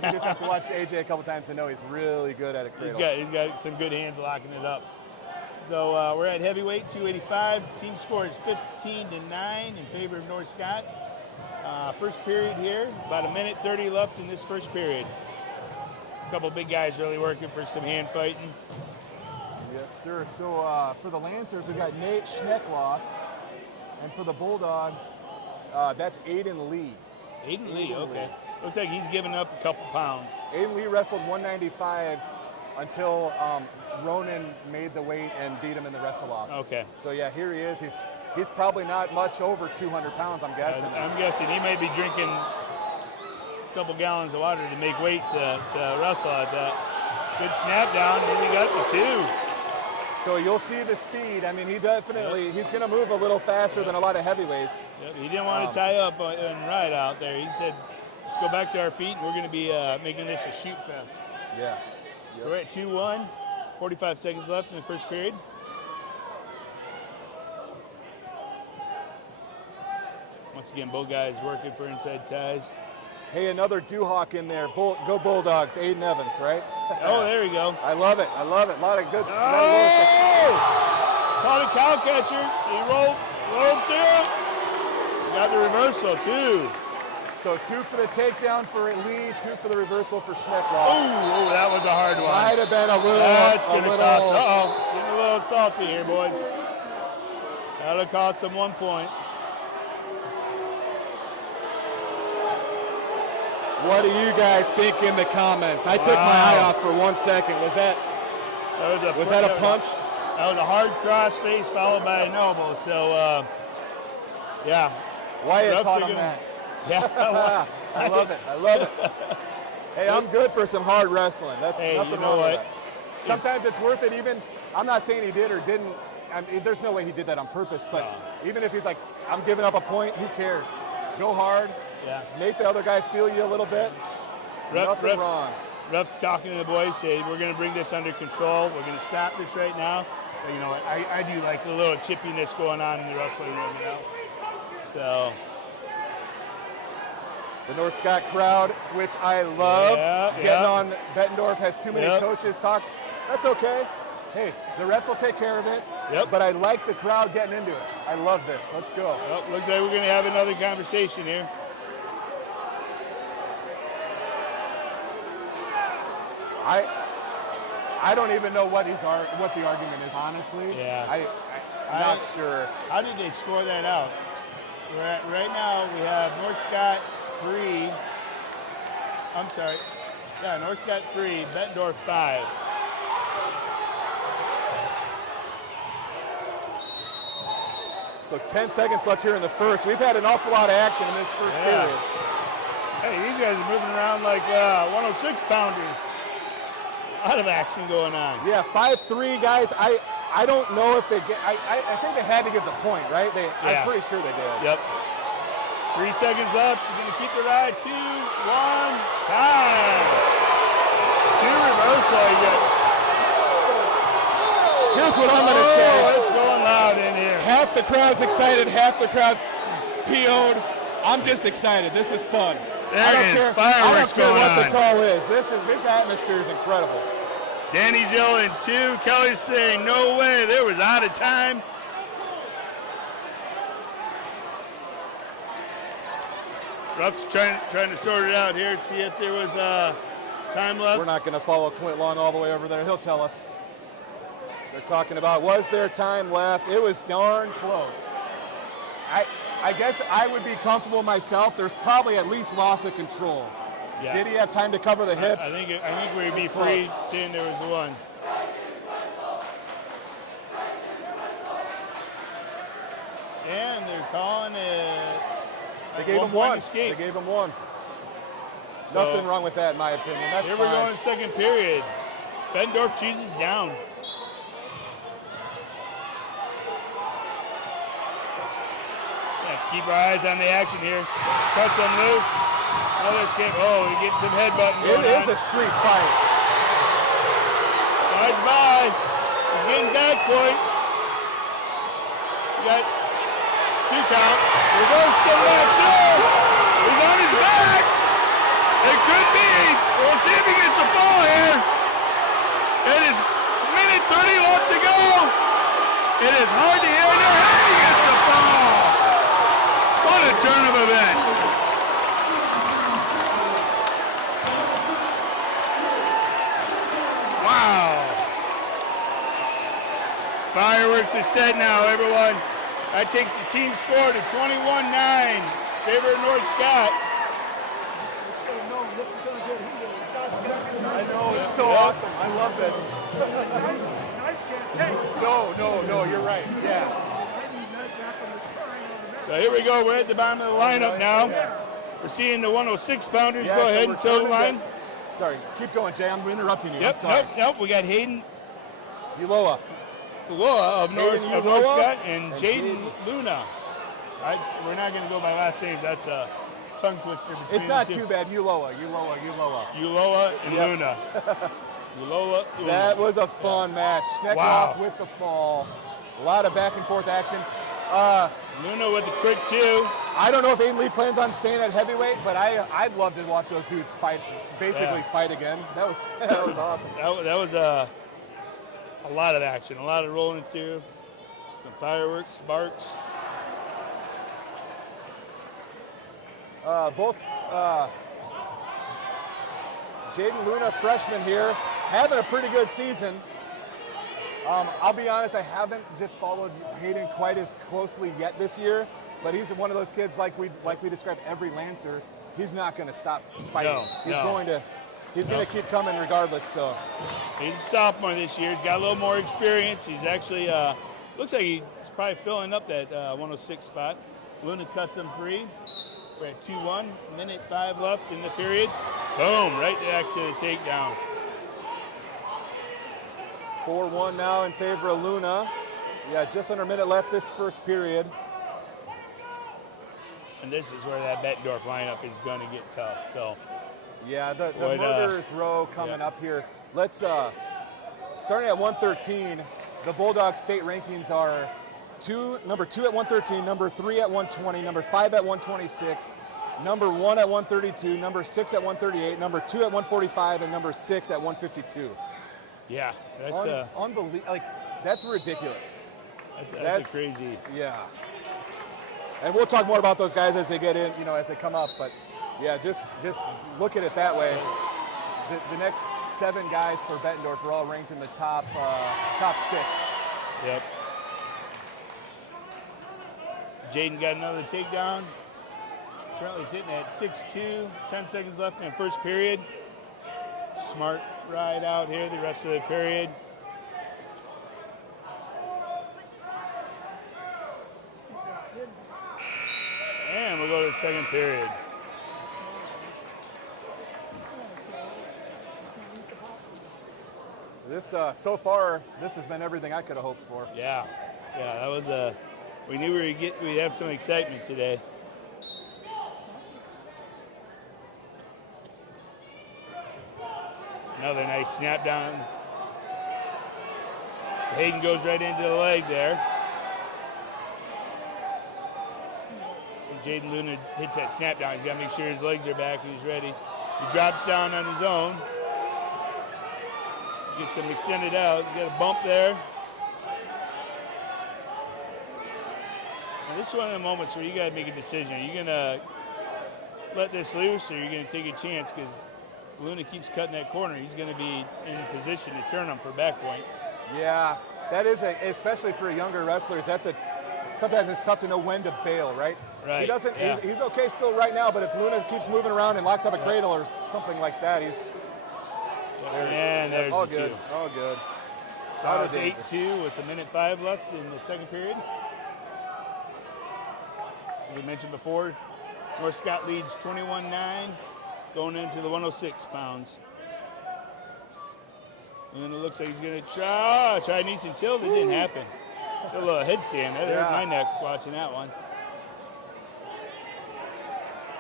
You just have to watch A.J. a couple times to know he's really good at a cradle. He's got some good hands locking it up. So we're at heavyweight, 285. Team score is 15-9 in favor of North Scott. First period here, about 1:30 left in this first period. A couple big guys really working for some hand fighting. Yes, sir. So for the Lancers, we've got Nate Schneckloff. And for the Bulldogs, that's Aiden Lee. Aiden Lee, okay. Looks like he's given up a couple pounds. Aiden Lee wrestled 195 until Ronan made the weight and beat him in the wrestle-off. Okay. So, yeah, here he is. He's probably not much over 200 pounds, I'm guessing. I'm guessing he may be drinking a couple gallons of water to make weight to wrestle at that. Good snap down, and he got the 2. So you'll see the speed. I mean, he's going to move a little faster than a lot of heavyweights. Yep. He didn't want to tie up and ride out there. He said, let's go back to our feet, and we're going to be making this a shoot fest. Yeah. Yep. So we're at 2-1, 45 seconds left in the first period. Once again, both guys working for inside ties. Hey, another Duhawk in there. Go Bulldogs, Aiden Evans, right? Oh, there we go. I love it. A lot of good. Oh! Caught a cow catcher. He rolled through. Got the reversal, too. So 2 for the takedown for Lee, 2 for the reversal for Schneckloff. Oh, that was a hard one. Might have been a little. That's going to cost. Uh-oh. Getting a little salty here, boys. That'll cost them 1 point. What do you guys think in the comments? I took my eye off for 1 second. Was that a punch? That was a hard cross face followed by an elbow. So, yeah. Wyatt taught him that. Yeah. I love it. Hey, I'm good for some hard wrestling. That's nothing wrong with that. Sometimes it's worth it even. I'm not saying he did or didn't. I mean, there's no way he did that on purpose. But even if he's like, I'm giving up a point, who cares? Go hard. Yeah. Make the other guy feel you a little bit. Nothing wrong. Ref's talking to the boys, say, we're going to bring this under control. We're going to stop this right now. But you know what? I do like the little chippiness going on in the wrestling room, So. The North Scott crowd, which I love. Getting on Bettendorf has too many coaches talk. That's okay. Hey, the refs will take care of it. Yep. But I like the crowd getting into it. I love this. Let's go. Well, looks like we're going to have another conversation here. I don't even know what the argument is, honestly. Yeah. I'm not sure. How did they score that out? Right now we have North Scott 3. I'm sorry. Yeah, North Scott 3, Bettendorf 5. So 10 seconds left here in the first. We've had an awful lot of action in this first period. Hey, these guys are moving around like 106-pounders. A lot of action going on. Yeah, 5-3 guys. I don't know if they get. I think they had to get the point, right? I'm pretty sure they did. Yep. 3 seconds left. You're going to keep the ride. 2, 1, time. 2 reversal. Here's what I'm going to say. It's going loud in here. Half the crowd's excited, half the crowd's PO'd. I'm just excited. This is fun. There is fireworks going on. I don't care what the call is. This atmosphere is incredible. Danny's yelling 2. Kelly's saying no way. There was out of time. Ruff's trying to sort it out here, see if there was time left. We're not going to follow Clint Long all the way over there. He'll tell us. They're talking about, was there time left? It was darn close. I guess I would be comfortable myself. There's probably at least loss of control. Yeah. Did he have time to cover the hips? I think we'd be free seeing there was one. And they're calling it. They gave him one. They gave him one. So, nothing wrong with that, in my opinion. That's here we're going second period. Bettendorf cheeses down. Keep our eyes on the action here. Cuts them loose. Another escape. Oh, we get some headbutting going on. It is a street fight. Slides by. He's getting back points. We got 2 count. Reverse the back through. He's on his back. It could be. We'll see if he gets a fall here. It is minute 30 left to go. It is hard to hear in their head. He gets a fall. What a turn of events. Wow. Fireworks are set now, everyone. That takes the team score to 21-9. Favor of North Scott. I know, it's so awesome. I love this. No, you're right. Yeah. So here we go. We're at the bottom of the lineup now. We're seeing the 106-pounders go ahead and toe the line. Sorry, keep going, Jay. I'm interrupting you. Yep, nope. We got Hayden Uloa of North Scott and Jaden Luna. We're not going to go by last names. That's a tongue twister. It's not too bad. Uloa and Luna. Uloa. That was a fun match. Sneckloff with the fall. A lot of back and forth action. Luna with the quick 2. I don't know if Aiden Lee plans on staying at heavyweight, but I'd love to watch those dudes fight again. That was awesome. That was a lot of action, a lot of rolling through, some fireworks, sparks. Both Jaden Luna, freshman here, having a pretty good season. I'll be honest, I haven't just followed Hayden quite as closely yet this year, but he's one of those kids like we described every Lancer. He's not going to stop fighting. He's going to keep coming regardless. So he's a sophomore this year. He's got a little more experience. He's actually looks like he's probably filling up that 106 spot. Luna cuts him free. We're at 2-1, minute 5 left in the period. Boom, right back to the takedown. 4-1 now in favor of Luna. Yeah, just under a minute left this first period. And this is where that Bettendorf lineup is going to get tough. So, yeah, the murderers row coming up here. Let's starting at 113. The Bulldogs state rankings are number 2 at 113, number 3 at 120, number 5 at 126, number 1 at 132, number 6 at 138, number 2 at 145, and number 6 at 152. Yeah, that's unbelievable. Like, that's ridiculous. That's crazy. Yeah. And we'll talk more about those guys as they get in, you know, as they come up. But yeah, just look at it that way. The next 7 guys for Bettendorf are all ranked in the top 6. Yep. Jaden got another takedown. Currently sitting at 6'2", 10 seconds left in the first period. Smart ride out here the rest of the period. And we'll go to the second period. This so far, this has been everything I could have hoped for. Yeah, that was we knew we'd have some excitement today. Another nice snap down. Hayden goes right into the leg there. And Jaden Luna hits that snap down. He's got to make sure his legs are back and he's ready. He drops down on his own. Gets him extended out. He's got a bump there. And this is one of the moments where you got to make a decision. Are you going to let this loose or are you going to take a chance? Because Luna keeps cutting that corner. He's going to be in position to turn them for back points. Yeah, that is especially for younger wrestlers. Sometimes it's tough to know when to bail, right? Right. He doesn't. Yeah. He's okay still right now, but if Luna keeps moving around and locks up a cradle or something like that, he's. And there's all the good. 2. All good. Now it's 8-2 with 1:05 left in the second period. As we mentioned before, North Scott leads 21-9 going into the 106 pounds. And it looks like he's going to try an Easton tilt. It didn't happen. A little headstand. That hurt my neck watching that one.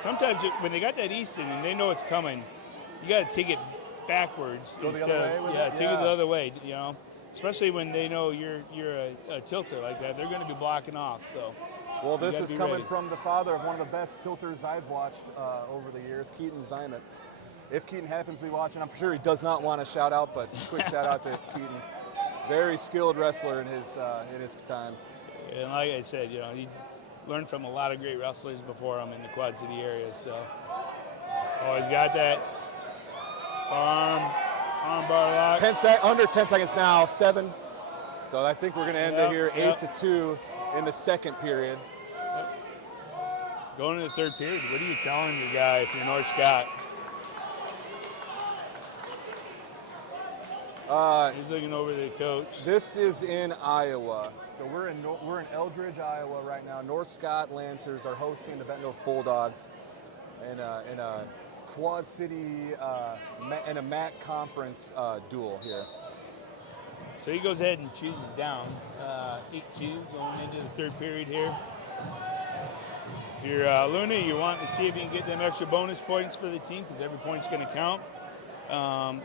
Sometimes when they got that Easton and they know it's coming, you got to take it backwards. Go the other way with it? Take it the other way, you know. Especially when they know you're a tilter like that. They're going to be blocking off, so. Well, this is coming from the father of one of the best tilters I've watched over the years, Keaton Zimet. If Keaton happens to be watching, I'm sure he does not want a shout out, but quick shout out to Keaton. Very skilled wrestler in his time. And like I said, you know, he learned from a lot of great wrestlers before him in the Quad City area. So, always got that arm bar lock. Under 10 seconds now, 7. So I think we're going to end it here 8-2 in the second period. Going into the third period, what are you telling the guy if you're North Scott? He's looking over the coach. This is in Iowa. So we're in Eldridge, Iowa right now. North Scott Lancers are hosting the Bettendorf Bulldogs in a Quad City and a MAC conference duel here. So he goes ahead and chooses down 8-2 going into the third period here. If you're Luna, you want to see if you can get them extra bonus points for the team because every point's going to count.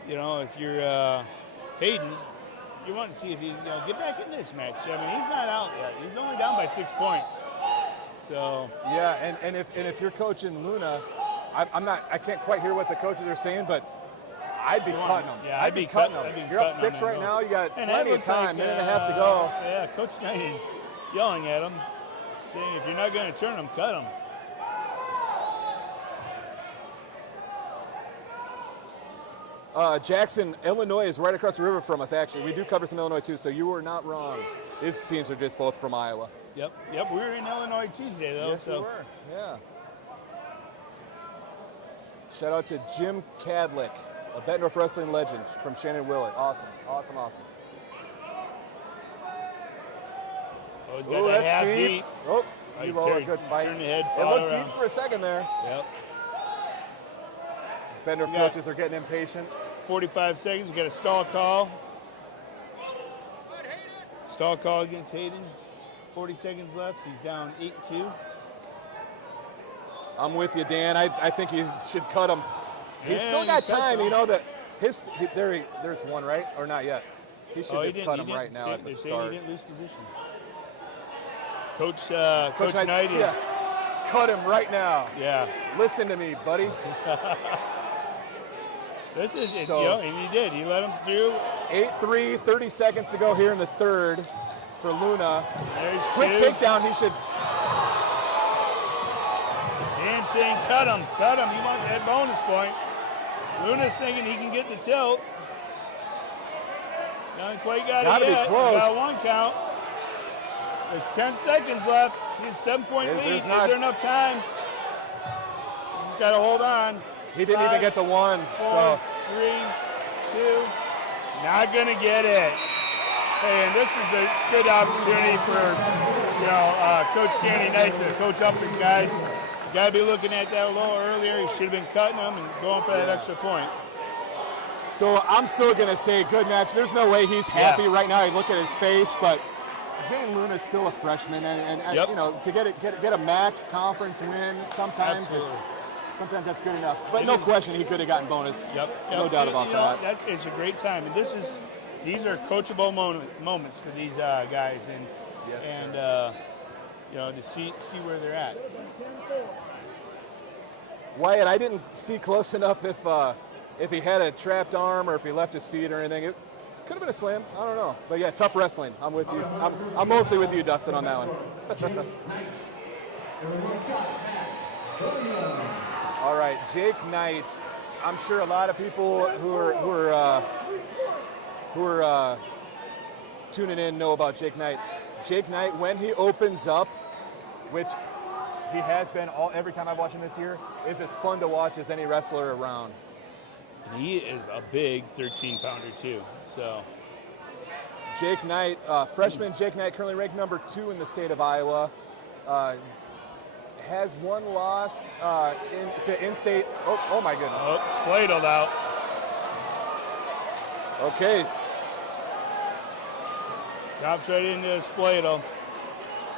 You know, if you're Hayden, you want to see if he's get back in this match. I mean, he's not out yet. He's only down by 6 points. So yeah, and if you're coaching Luna, I can't quite hear what the coaches are saying, but I'd be cutting them. Yeah, I'd be cutting them. You're up 6 right now. You got plenty of time, minute and a half to go. Yeah, Coach Knight is yelling at him, saying if you're not going to turn them, cut them. Jackson, Illinois is right across the river from us, actually. We do cover some Illinois, too, so you were not wrong. His teams are just both from Iowa. Yep. We were in Illinois Tuesday, though. Yes, we were. Yeah. Shout out to Jim Cadlick, a Bettendorf wrestling legend from Shannon Willett. Awesome. Oh, he's got that half deep. Oh, you low, a good fight. Turn the head, it looked deep for a second there. Yep. Bettendorf coaches are getting impatient. 45 seconds. We got a stall call. Stall call against Hayden. 40 seconds left. He's down 8-2. I'm with you, Dan. I think he should cut him. He's still And got time. You know that there's one, right? Or not yet? He should just cut him right now at the start. He didn't lose position. Coach Knight is... Cut him right now. Yeah. Listen to me, buddy. This is it, So- you know, and he did. He let him through. 8-3, 30 seconds to go here in the third for Luna. There's Quick 2. takedown. He should. Dancing, cut him. He wants that bonus point. Luna's thinking he can get the tilt. Not quite got Gotta it be yet. close. Got 1 count. There's 10 seconds left. He's 7-point lead. There's Is not- there enough time? He's got to hold on. He didn't even 5, get the 1. 4, So 3, 2. Not going to get it. Hey, and this is a good opportunity for, Coach Danny Knight to coach up his guys. You got to be looking at that a little earlier. He should have been cutting them and going for that extra point. So I'm still going to say good match. There's no way he's happy right now. You look at his face, but Jane Luna's still a freshman, and Yep. to get a MAC conference win, sometimes Absolutely. sometimes that's good enough. But no question, he could have gotten bonus. No doubt about that. That is a great time, and these are coachable moments for these guys, and to see where they're at. Wyatt, I didn't see close enough if he had a trapped arm or if he left his feet or anything. It could have been a slam. I don't know. But yeah, tough wrestling. I'm with you. I'm mostly with you, Dustin, on that one. All right, Jake Knight. I'm sure a lot of people who are tuning in know about Jake Knight. Jake Knight, when he opens up, which he has been every time I've watched him this year, is as fun to watch as any wrestler around. And he is a big 13-pounder too. So Jake Knight, freshman Jake Knight, currently ranked number 2 in the state of Iowa. Has 1 loss to in-state. Oh my goodness. Oh, spladled out. Okay. Drops right into a spladle.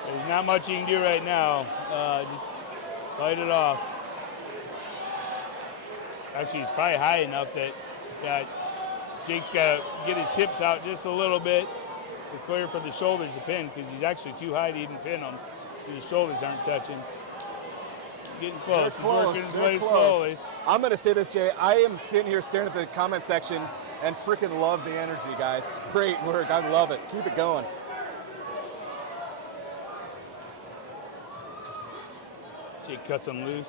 There's not much you can do right now. Just fight it off. Actually, he's probably high enough that Jake's got to get his hips out just a little bit to clear for the shoulders to pin, because he's actually too high to even pin him. His shoulders aren't touching. Getting close. He's working his way slowly. I'm going to say this, Jay. I am sitting here staring at the comment section and freaking love the energy, guys. Great work. I love it. Keep it going. Jake cuts him loose.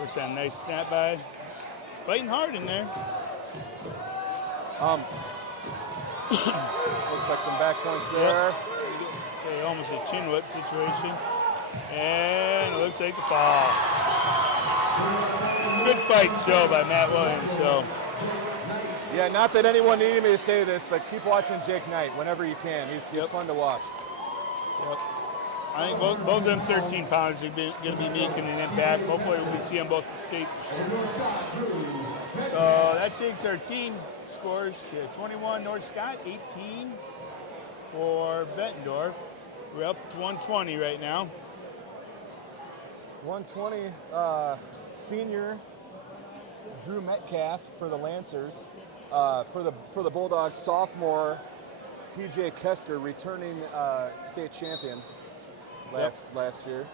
Works that nice snap by. Fighting hard in there. Looks like some back points there. So almost a chin whip situation. And it looks like the fall. Good fight still by Matt Williams. So Yeah, not that anyone needed me to say this, but keep watching Jake Knight whenever you can. He's fun to watch. Yep. I think both of them 13-pounders are going to be making an impact. Hopefully we see them both at the state. So that takes our team scores to 21 North Scott, 18 for Bettendorf. We're up to 120 right now. 120 senior Drew Metcalf for the Lancers. For the Bulldogs, sophomore TJ Kester, returning state champion last year.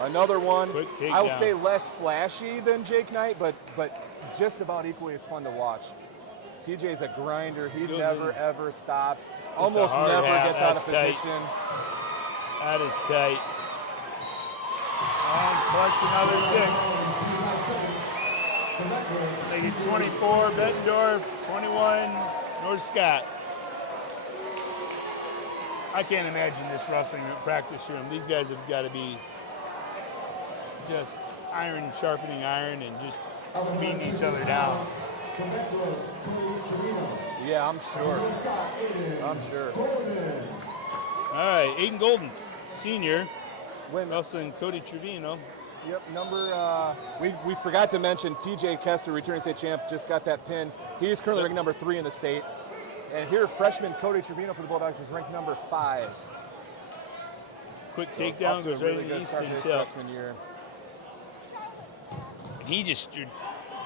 Another one, Quick I would takedown. say less flashy than Jake Knight, but just about equally as fun to watch. TJ's a grinder. He never, ever stops. Almost hard never hat. gets out of That's tight. position. That is tight. And clutch another 6. Make it 24 Bettendorf, 21 North Scott. I can't imagine this wrestling practice room. These guys have got to be just iron sharpening iron and just beating each other down. Yeah, I'm sure. All right, Aiden Golden, senior. Wait, Wrestling Cody Trevino. Yep, we forgot to mention TJ Kester, returning state champ, just got that pin. He's currently ranked number 3 in the state. And here, freshman Cody Trevino for the Bulldogs is ranked number 5. Quick So takedown off to a goes really right in good the start eastern to his tip. freshman year. And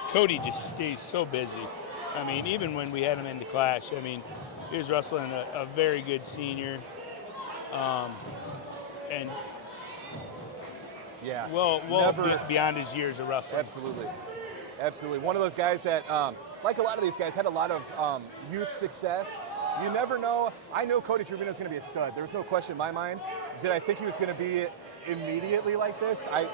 Cody just stays so busy. I mean, even when we had him in the clash, I mean, he was wrestling a very good senior. And Yeah. Well, Never, beyond his years of wrestling. absolutely. Absolutely. One of those guys that, like a lot of these guys, had a lot of youth success. You never know. I know Cody Trevino's going to be a stud. There was no question in my mind. Did I think he was going to be immediately like this? I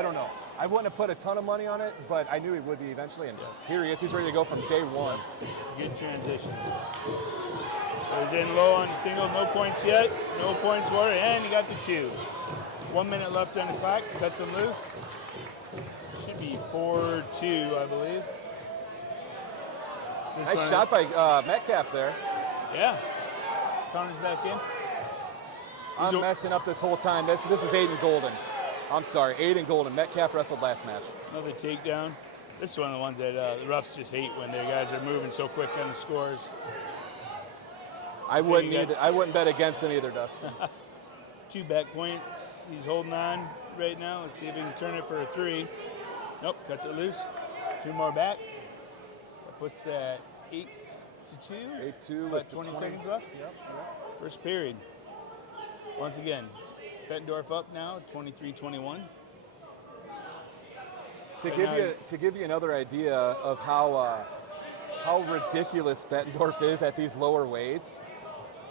don't know. I wouldn't have put a ton of money on it, but I knew he would be eventually, and here he is. He's ready to go from day one. Good transition. Goes in low on the single, no points yet. No points for it, and he got the 2. 1 minute left on the clock, cuts him loose. Should be 4-2, I believe. Nice shot by Metcalf there. Yeah. Counters back in. I'm messing up this whole time. This is Aiden Golden. I'm sorry, Aiden Golden. Metcalf wrestled last match. Another takedown. This is one of the ones that the refs just hate when their guys are moving so quick on the scores. I wouldn't bet against him either, Dustin. 2 back points. He's holding on right now. Let's see if he can turn it for a 3. Nope, cuts it loose. 2 more back. That puts that 8-2. 8-2 with 20 seconds left. Yep. First period. Once again, Bettendorf up now, 23-21. To give you another idea of how ridiculous Bettendorf is at these lower weights,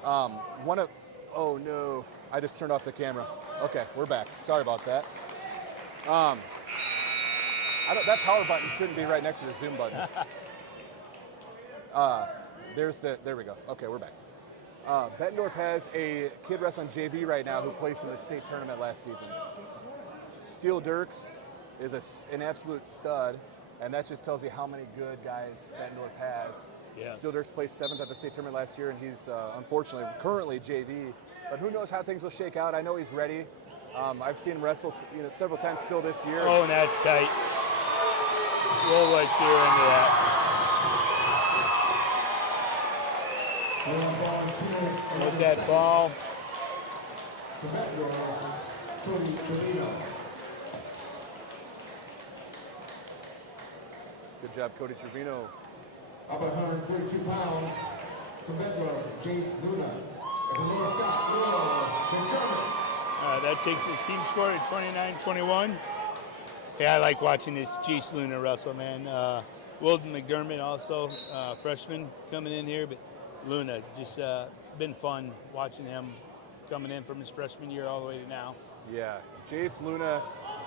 oh no, I just turned off the camera. Okay, we're back. Sorry about that. That power button shouldn't be right next to the zoom button. There we go. Okay, we're back. Bettendorf has a kid wrestling JV right now who placed in the state tournament last season. Steel Dirks is an absolute stud, and that just tells you how many good guys Bettendorf has. Yes. Steel Dirks placed 7th at the state tournament last year, and he's unfortunately currently JV. But who knows how things will shake out? I know he's ready. I've seen him wrestle, several times still this year. Oh, and that's tight. Roll right through into that. With that ball. Good job, Cody Trevino. Up at 132 pounds, from Bettendorf, Jace Luna. And from North Scott, from Germany. That takes his team score to 29-21. Yeah, I like watching this Jace Luna wrestle, man. Wilden McDermott also, freshman coming in here, but Luna, just been fun watching him coming in from his freshman year all the way to now. Yeah, Jace Luna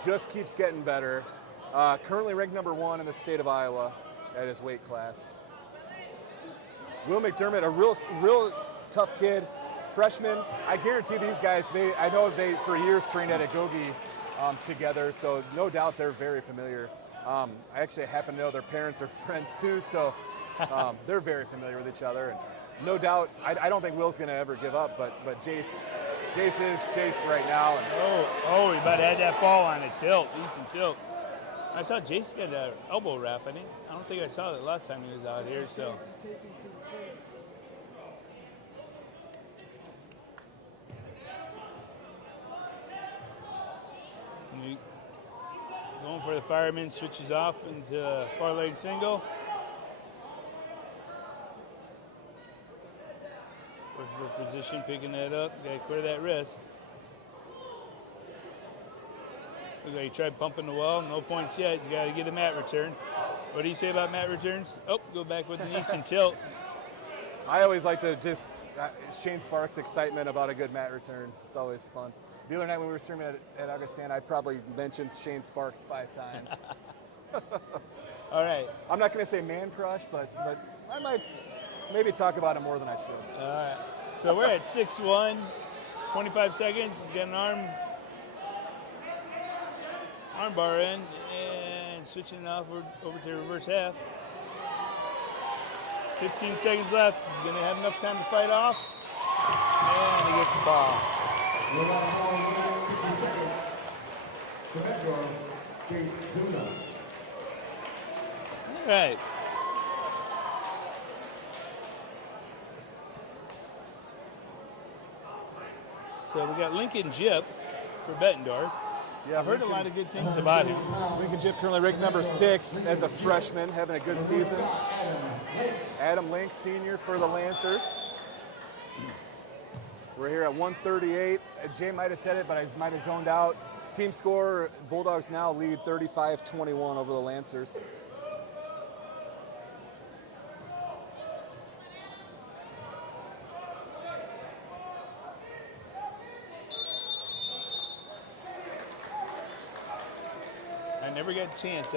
just keeps getting better. Currently ranked number 1 in the state of Iowa at his weight class. Will McDermott, a real tough kid, freshman. I guarantee these guys, I know they for years trained at Agogi together, so no doubt they're very familiar. I actually happen to know their parents are friends too, so they're very familiar with each other. And no doubt, I don't think Will's going to ever give up, but Jace is Jace right now. And oh, he about to add that ball on a tilt, decent tilt. I saw Jace get an elbow wrap, I think. I don't think I saw that last time he was out here, so. Going for the fireman, switches off into far leg single. Good position, picking that up. Got to clear that wrist. Looks like he tried pumping the well. No points yet. He's got to get a mat return. What do you say about mat returns? Oh, go back with the knees and tilt. I always like to just Shane Sparks' excitement about a good mat return. It's always fun. The other night when we were streaming at Augustin, I probably mentioned Shane Sparks 5 times. All right. I'm not going to say man crush, but I might maybe talk about him more than I should. All right. So we're at 6-1, 25 seconds. He's got an arm bar in, and switching it off over to reverse half. 15 seconds left. He's going to have enough time to fight off. And he gets the ball. We're about 50 seconds. For Bettendorf, Jace Luna. All right. So we got Lincoln Jip for Bettendorf. Yeah, I've heard a lot of good things about him. Lincoln Jip currently ranked number 6 as a freshman, having a good season. Adam Link, senior for the Lancers. We're here at 138. Jay might have said it, but I might have zoned out. Team score, Bulldogs now lead 35-21 over the Lancers. I never got a chance.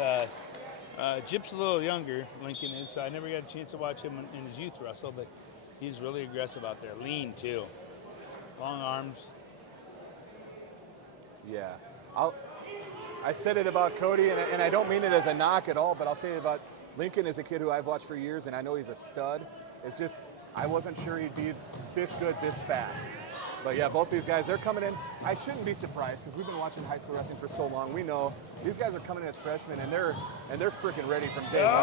Jip's a little younger, Lincoln is, so I never got a chance to watch him in his youth wrestle, but he's really aggressive out there. Lean, too. Long arms. Yeah. I said it about Cody, and I don't mean it as a knock at all, but I'll say it about Lincoln is a kid who I've watched for years, and I know he's a stud. It's just, I wasn't sure he'd be this good this fast. But yeah, both these guys, they're coming in. I shouldn't be surprised because we've been watching high school wrestling for so long. We know these guys are coming in as freshmen, and they're freaking ready from day one.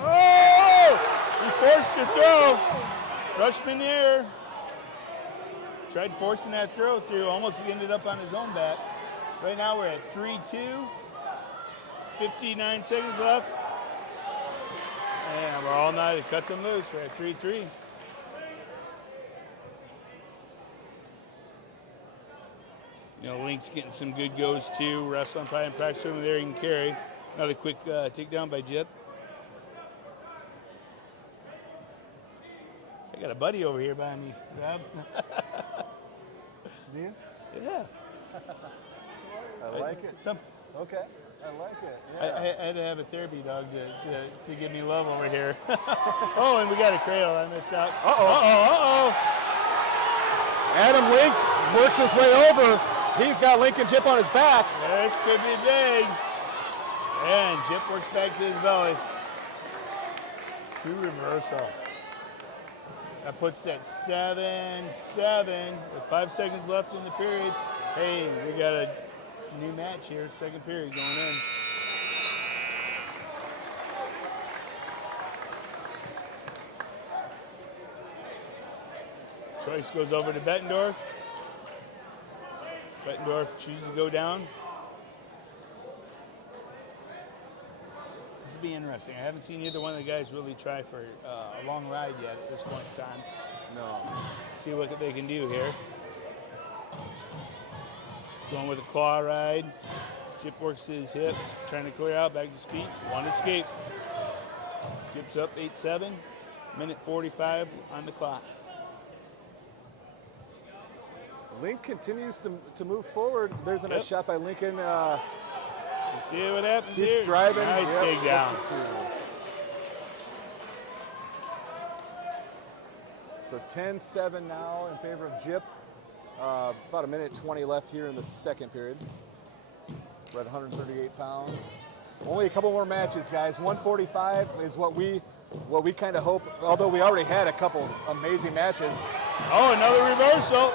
Oh! He forced the throw. Freshman year. Tried forcing that throw through, almost ended up on his own back. Right now we're at 3-2. 59 seconds left. And we're all night. It cuts him loose. We're at 3-3. You know, Link's getting some good goes too. Wrestling, probably in practice over there. He can carry. Another quick takedown by Jip. I got a buddy over here behind me, Rob. Do you? Yeah. I like it. Okay. I like it. Yeah. I had to have a therapy dog to give me love over here. Oh, and we got a cradle. I missed out. Adam Link works his way over. He's got Lincoln Jip on his back. This could be big. And Jip works back to his belly. True reversal. That puts that 7-7 with 5 seconds left in the period. Hey, we got a new match here, second period going in. Choice goes over to Bettendorf. Bettendorf chooses to go down. This will be interesting. I haven't seen either one of the guys really try for a long ride yet at this point in time. No. See what they can do here. Going with a claw ride. Chip works his hips, trying to clear out, back to his feet. One escape. Chip's up 8-7. Minute 45 on the clock. Link continues to move forward. There's a nice shot by Lincoln. See what happens Keeps here. driving. Nice takedown. So 10-7 now in favor of Jip. About a minute 20 left here in the second period. We're at 138 pounds. Only a couple more matches, guys. 145 is what we kind of hope. Although we already had a couple amazing matches. Oh, another reversal.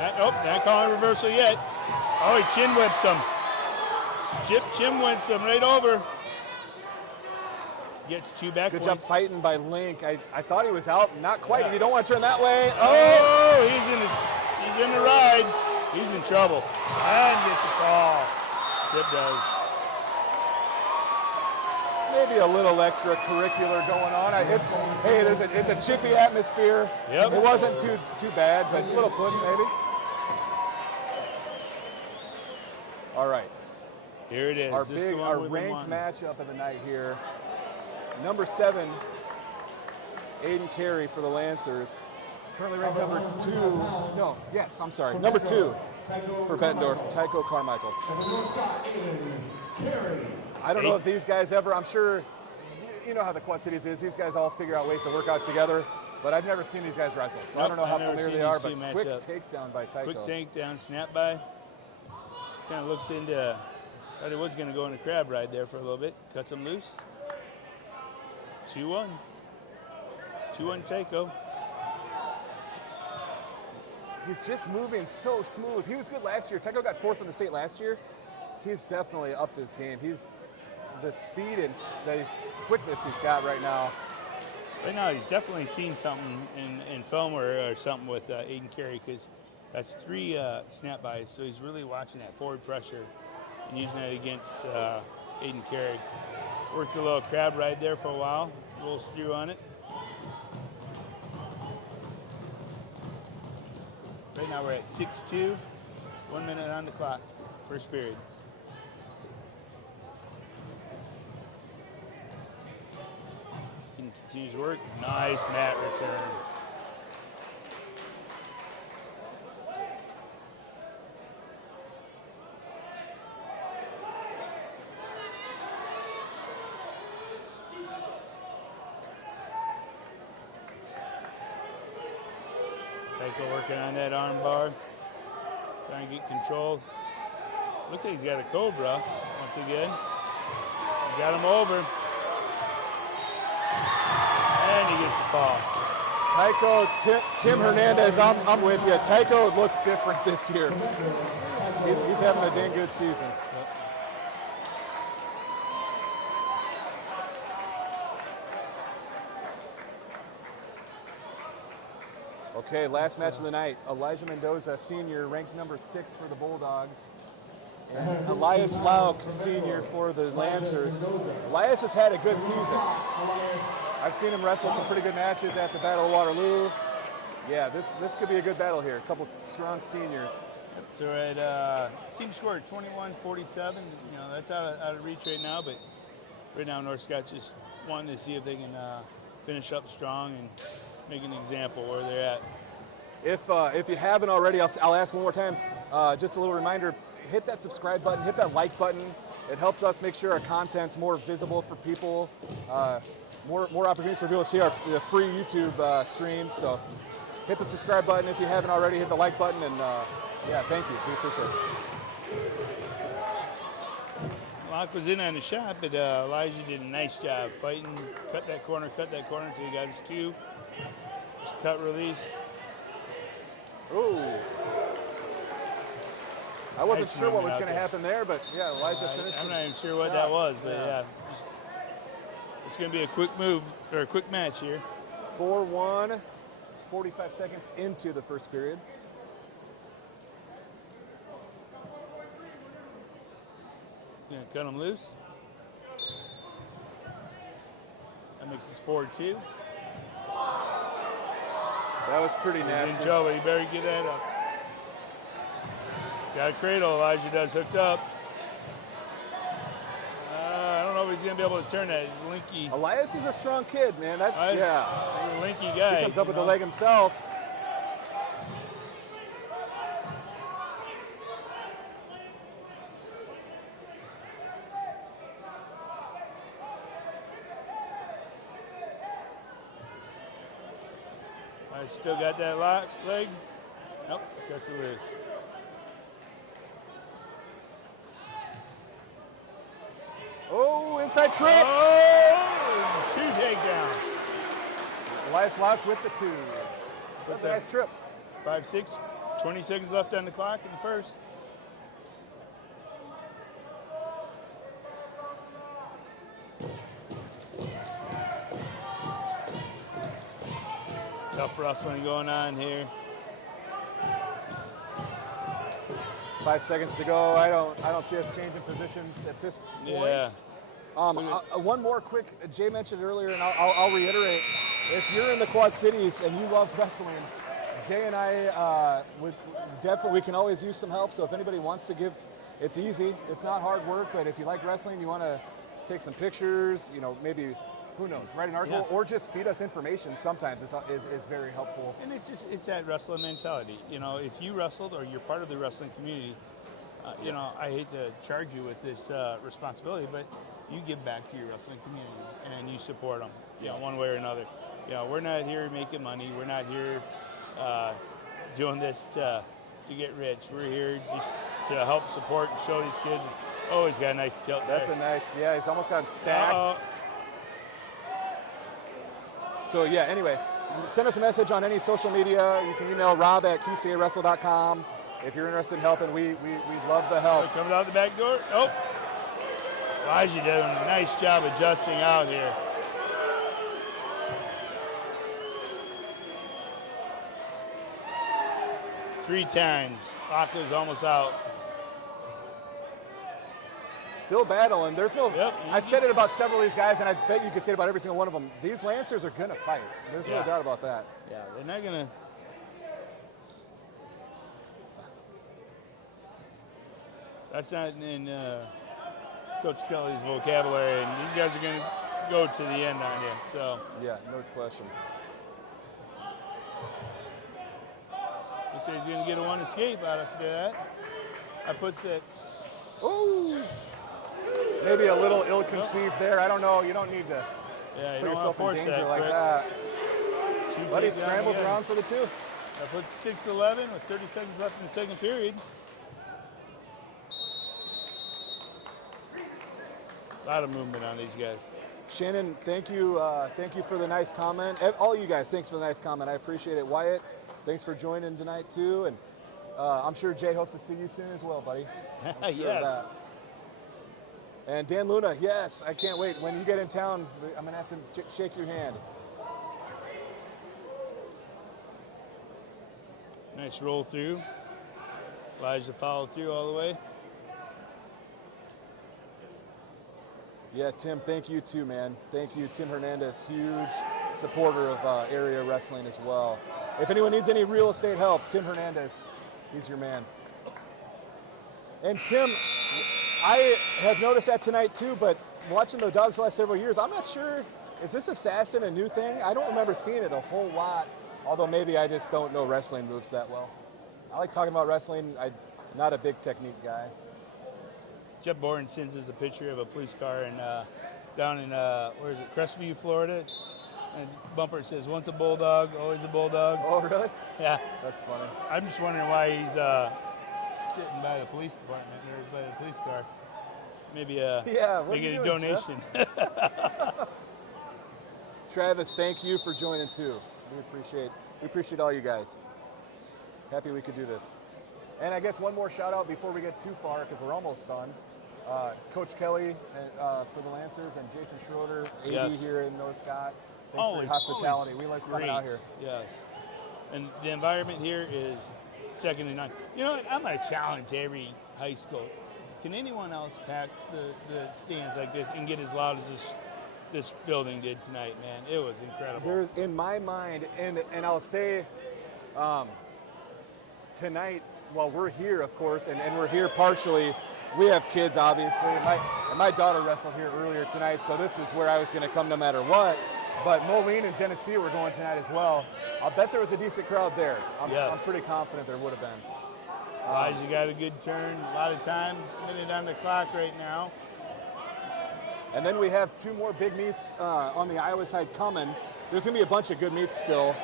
Not calling reversal yet. Oh, he chin whips him. Chip chin whips him right over. Gets 2 back Good points. job fighting by Link. I thought he was out. Not quite. Yeah. You don't want to turn that way. Oh, he's in the ride. He's in trouble. And gets a call. Chip does. Maybe a little extracurricular going on. It's a chippy atmosphere. Yep. It wasn't too bad, but a little push maybe. All right. Here it is. Our ranked matchup of the night here. Number 7, Aiden Carey for the Lancers. Currently ranked number 2. No, yes, I'm sorry. Number 2 for Bettendorf, Tycho Carmichael. I don't know if these guys ever, I'm sure, you know how the Quad Cities is. These guys all figure out ways to work out together, but I've never seen these guys wrestle, so I don't know how familiar they are, but quick takedown by Tycho. Quick takedown, snap by. Kind of looks into, thought he was going to go in a crab ride there for a little bit. Cuts him loose. 2-1. 2-1 Tycho. He's just moving so smooth. He was good last year. Tycho got 4th in the state last year. He's definitely upped his game. He's the speed and the quickness he's got right now. Right now, he's definitely seen something in film or something with Aiden Carey, because that's 3 snap bys. So he's really watching that forward pressure and using it against Aiden Carey. Worked a little crab ride there for a while. Rolls through on it. Right now we're at 6-2. 1 minute on the clock, first period. And continues to work. Nice mat return. Tycho working on that arm bar. Trying to get control. Looks like he's got a cobra once again. Got him over. And he gets the ball. Tycho, Tim Hernandez, I'm with you. Tycho looks different this year. He's having a dang good season. Okay, last match of the night. Elijah Mendoza, senior, ranked number 6 for the Bulldogs. And Elias Lauk, senior, for the Lancers. Elias has had a good season. I've seen him wrestle some pretty good matches at the Battle of Waterloo. Yeah, this could be a good battle here. A couple strong seniors. So we're at team score 21-47. You know, that's out of reach right now, but right now North Scott's just wanting to see if they can finish up strong and make an example where they're at. If you haven't already, I'll ask one more time. Just a little reminder, hit that subscribe button, hit that like button. It helps us make sure our content's more visible for people. More opportunities for people to see the free YouTube streams. So hit the subscribe button if you haven't already. Hit the like button, and yeah, thank you. We appreciate it. Locke was in on the shot, but Elijah did a nice job fighting. Cut that corner until he got his 2. Just cut, release. Ooh. I wasn't sure what was going to happen there, but yeah, Elijah finished. I'm not even sure what that was, but yeah. It's going to be a quick move, or a quick match here. 4-1, 45 seconds into the first period. Gonna cut him loose. That makes us 4-2. That was pretty nasty. He's in trouble. You better get that up. Got a cradle. Elijah does hooked up. I don't know if he's gonna be able to turn that. He's linky. Elias is a strong kid, man. That's yeah. He's a linky guy. He comes up with the leg himself. I still got that lock leg. Nope, cuts it loose. Oh, inside trip. Oh, 2 takedowns. Elias Lauk with the 2. That's a nice trip. 5-6, 20 seconds left on the clock in the first. Tough wrestling going on here. 5 seconds to go. I don't see us changing positions at this point. Yeah. One more quick. Jay mentioned earlier, and I'll reiterate. If you're in the Quad Cities and you love wrestling, Jay and I we can always use some help. So if anybody wants to give, it's easy. It's not hard work, but if you like wrestling, you want to take some pictures. You know, maybe. Who knows, write an article or just feed us information sometimes is very helpful. And it's that wrestling mentality. You know, if you wrestled or you're part of the wrestling community, you know, I hate to charge you with this responsibility, but you give back to your wrestling community and you support them, you know, one way or another. You know, we're not here making money. We're not here doing this to get rich. We're here just to help support and show these kids. Oh, he's got a nice tilt there. That's a nice, yeah, he's almost got him stacked. So yeah, anyway, send us a message on any social media. You can email rob@qcawrestle.com. If you're interested in helping, we'd love the help. Comes out the back door. Oh, Elijah doing a nice job adjusting out here. Three times. Lockley's almost out. Still battling. There's no. Yep. I've said it about several of these guys, and I bet you could say it about every single one of them. These Lancers are gonna fight. There's no doubt about that. Yeah, they're not gonna. That's not in Coach Kelly's vocabulary, and these guys are going to go to the end on you. So Yeah, no question. he says he's going to get a one escape out of that. I put that. Ooh. Maybe a little ill-conceived there. I don't know. You don't need to Yeah, you put don't yourself in want to force danger that. like quick. that. Two But he takedowns scrambles again. around for the two. I put 6-11 with 30 seconds left in the second period. A lot of movement on these guys. Shannon, thank you for the nice comment. All you guys, thanks for the nice comment. I appreciate it. Wyatt, thanks for joining tonight too. And I'm sure Jay hopes to see you soon as well, buddy. I'm sure of Yes. that. And Dan Luna, yes, I can't wait. When you get in town, I'm gonna have to shake your hand. Nice roll through. Elijah followed through all the way. Yeah, Tim, thank you too, man. Thank you, Tim Hernandez, huge supporter of area wrestling as well. If anyone needs any real estate help, Tim Hernandez, he's your man. And Tim, I have noticed that tonight too, but watching the Dogs the last several years, I'm not sure, is this assassin a new thing? I don't remember seeing it a whole lot, although maybe I just don't know wrestling moves that well. I like talking about wrestling. I'm not a big technique guy. Jeff Boren sends us a picture of a police car down in, where is it, Crestview, Florida. And bumper says, once a Bulldog, always a Bulldog. Oh, really? Yeah. That's funny. I'm just wondering why he's sitting by the police department or by the police car. Maybe Yeah, what are making you a doing, Jeff? donation. Travis, thank you for joining too. We appreciate all you guys. Happy we could do this. And I guess one more shout out before we get too far, because we're almost done. Coach Kelly for the Lancers and Jason Schroeder, AD Yes. here in North Scott. Thanks for Always, your hospitality. always We like great. coming out here. Yes. And the environment here is second to none. You know what? I'm going to challenge every high school. Can anyone else pack the stands like this and get as loud as this building did tonight, man? It was incredible. There's, in my mind, and I'll say tonight, while we're here, of course, and we're here partially, we have kids, obviously. My daughter wrestled here earlier tonight, so this is where I was going to come no matter what. But Moline and Genesee were going tonight as well. I'll bet there was a decent crowd there. I'm pretty confident there would have been. Elijah got a good turn, a lot of time, minute on the clock right now. And then we have two more big meets on the Iowa side coming. There's going to be a bunch of good meets still.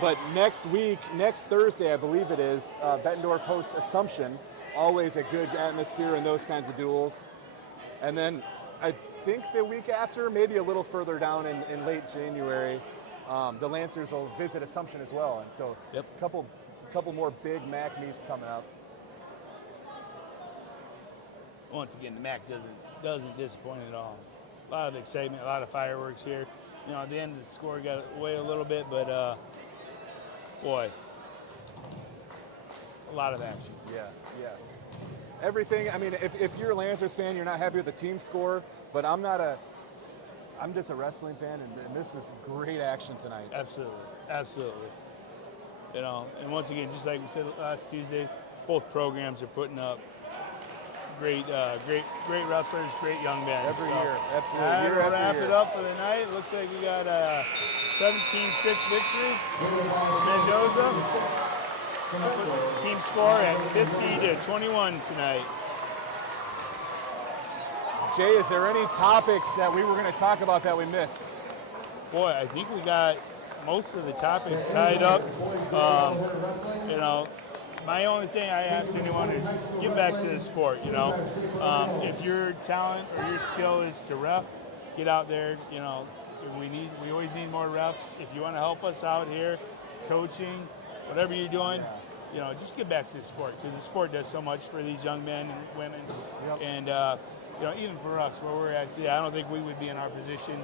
But next week, next Thursday, I believe it is, Bettendorf hosts Assumption. Always a good atmosphere in those kinds of duels. And then I think the week after, maybe a little further down in late January, the Lancers will visit Assumption as well. And so a couple more big MAC meets coming up. Once again, the MAC doesn't disappoint at all. A lot of excitement, a lot of fireworks here. You know, at the end, the score got away a little bit, but boy, a lot of action. Yeah. Everything, I mean, if you're a Lancers fan, you're not happy with the team score, but I'm just a wrestling fan, and this was great action tonight. Absolutely. You know, and once again, just like we said last Tuesday, both programs are putting up great wrestlers, great young men. Every year, absolutely. All right, Year we'll after wrap year. it up for the night. Looks like we got a 17-6 victory for Mendoza. Gonna put the team score at 50-21 tonight. Jay, is there any topics that we were going to talk about that we missed? Boy, I think we got most of the topics tied up. You know, my only thing I ask anyone is get back to the sport. You know, if your talent or your skill is to ref, get out there. You know, we always need more refs. If you want to help us out here, coaching, whatever you're doing, you know, just get back to the sport, because the sport does so much for these young men and women. And you know, even for us, where we're at today, I don't think we would be in our position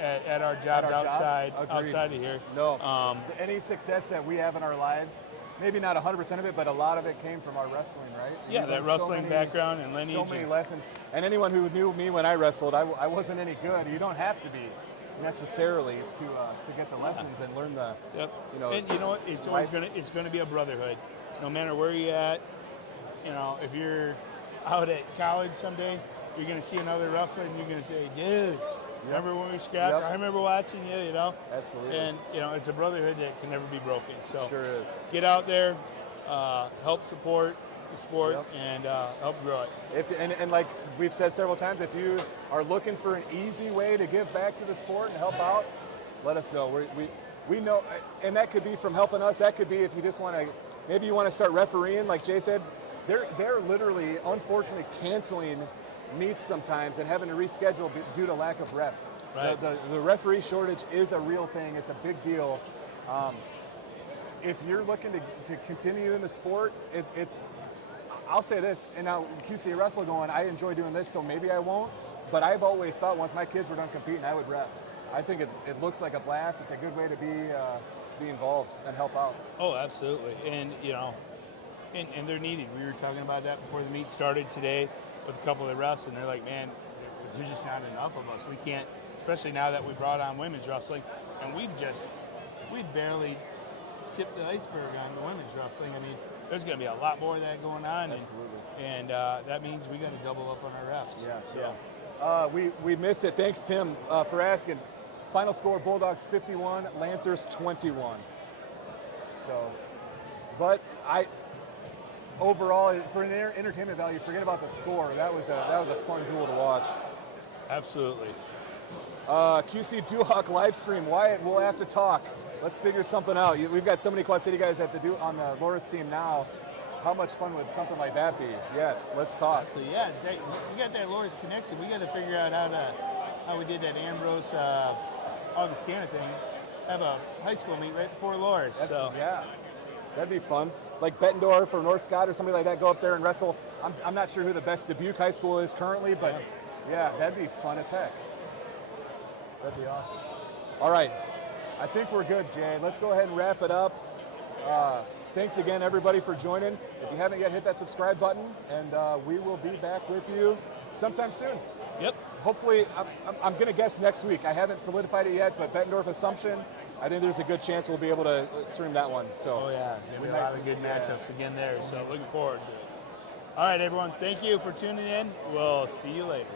at our jobs outside of here. No. Any success that we have in our lives, maybe not 100% of it, but a lot of it came from our wrestling, right? Yeah, that wrestling background and lineage. So many lessons. And anyone who knew me when I wrestled, I wasn't any good. You don't have to be necessarily to get the lessons and learn the. Yep. You know, and you know what? It's always gonna be a brotherhood, no matter where you're at. You know, if you're out at college someday, you're going to see another wrestler and you're going to say, dude, remember when we scrapped? Yep. I remember watching you, you know? Absolutely. And, you know, it's a brotherhood that can never be broken. So Sure is. get out there, help support the sport, Yep. and help grow it. And like we've said several times, if you are looking for an easy way to give back to the sport and help out, let us know. We know, and that could be from helping us. That could be if you just want to, maybe you want to start refereeing, like Jay said. They're literally, unfortunately, canceling meets sometimes and having to reschedule due to lack of refs. Right. The referee shortage is a real thing. It's a big deal. If you're looking to continue in the sport, it's I'll say this, and now QC Wrestle going, I enjoy doing this, so maybe I won't, but I've always thought once my kids were done competing, I would ref. I think it looks like a blast. It's a good way to be involved and help out. Oh, absolutely. And, you know, and they're needed. We were talking about that before the meet started today with a couple of the refs, and they're like, man, there's just not enough of us. We can't, especially now that we brought on women's wrestling, and we've barely tipped the iceberg on the women's wrestling. I mean, there's going to be a lot more of that going on. Absolutely. And that means we got to double up on our refs. Yeah, So. yeah. We missed it. Thanks, Tim, for asking. Final score, Bulldogs 51, Lancers 21. So, but overall, for an entertainment value, forget about the score. That was a fun duel to watch. Absolutely. QC Duhawk live stream. Wyatt, we'll have to talk. Let's figure something out. We've got so many Quad City guys that have to do on the Loris team now. How much fun would something like that be? Yes, let's talk. So yeah, we got that Loris connection. We got to figure out how we did that Ambrose Augustana thing. Have a high school meet right before Loris. So yeah, that'd be fun. Like Bettendorf or North Scott or somebody like that, go up there and wrestle. I'm not sure who the best Dubuque high school is currently, but yeah, that'd be fun as heck. That'd be awesome. All right, I think we're good, Jay. Let's go ahead and wrap it up. Thanks again, everybody, for joining. If you haven't yet, hit that subscribe button, and we will be back with you sometime soon. Yep. Hopefully, I'm going to guess next week. I haven't solidified it yet, but Bettendorf Assumption, I think there's a good chance we'll be able to stream that one. So. Oh yeah, there'll be a lot of good matchups again there. So looking forward to it. All right, everyone. Thank you for tuning in. We'll see you later.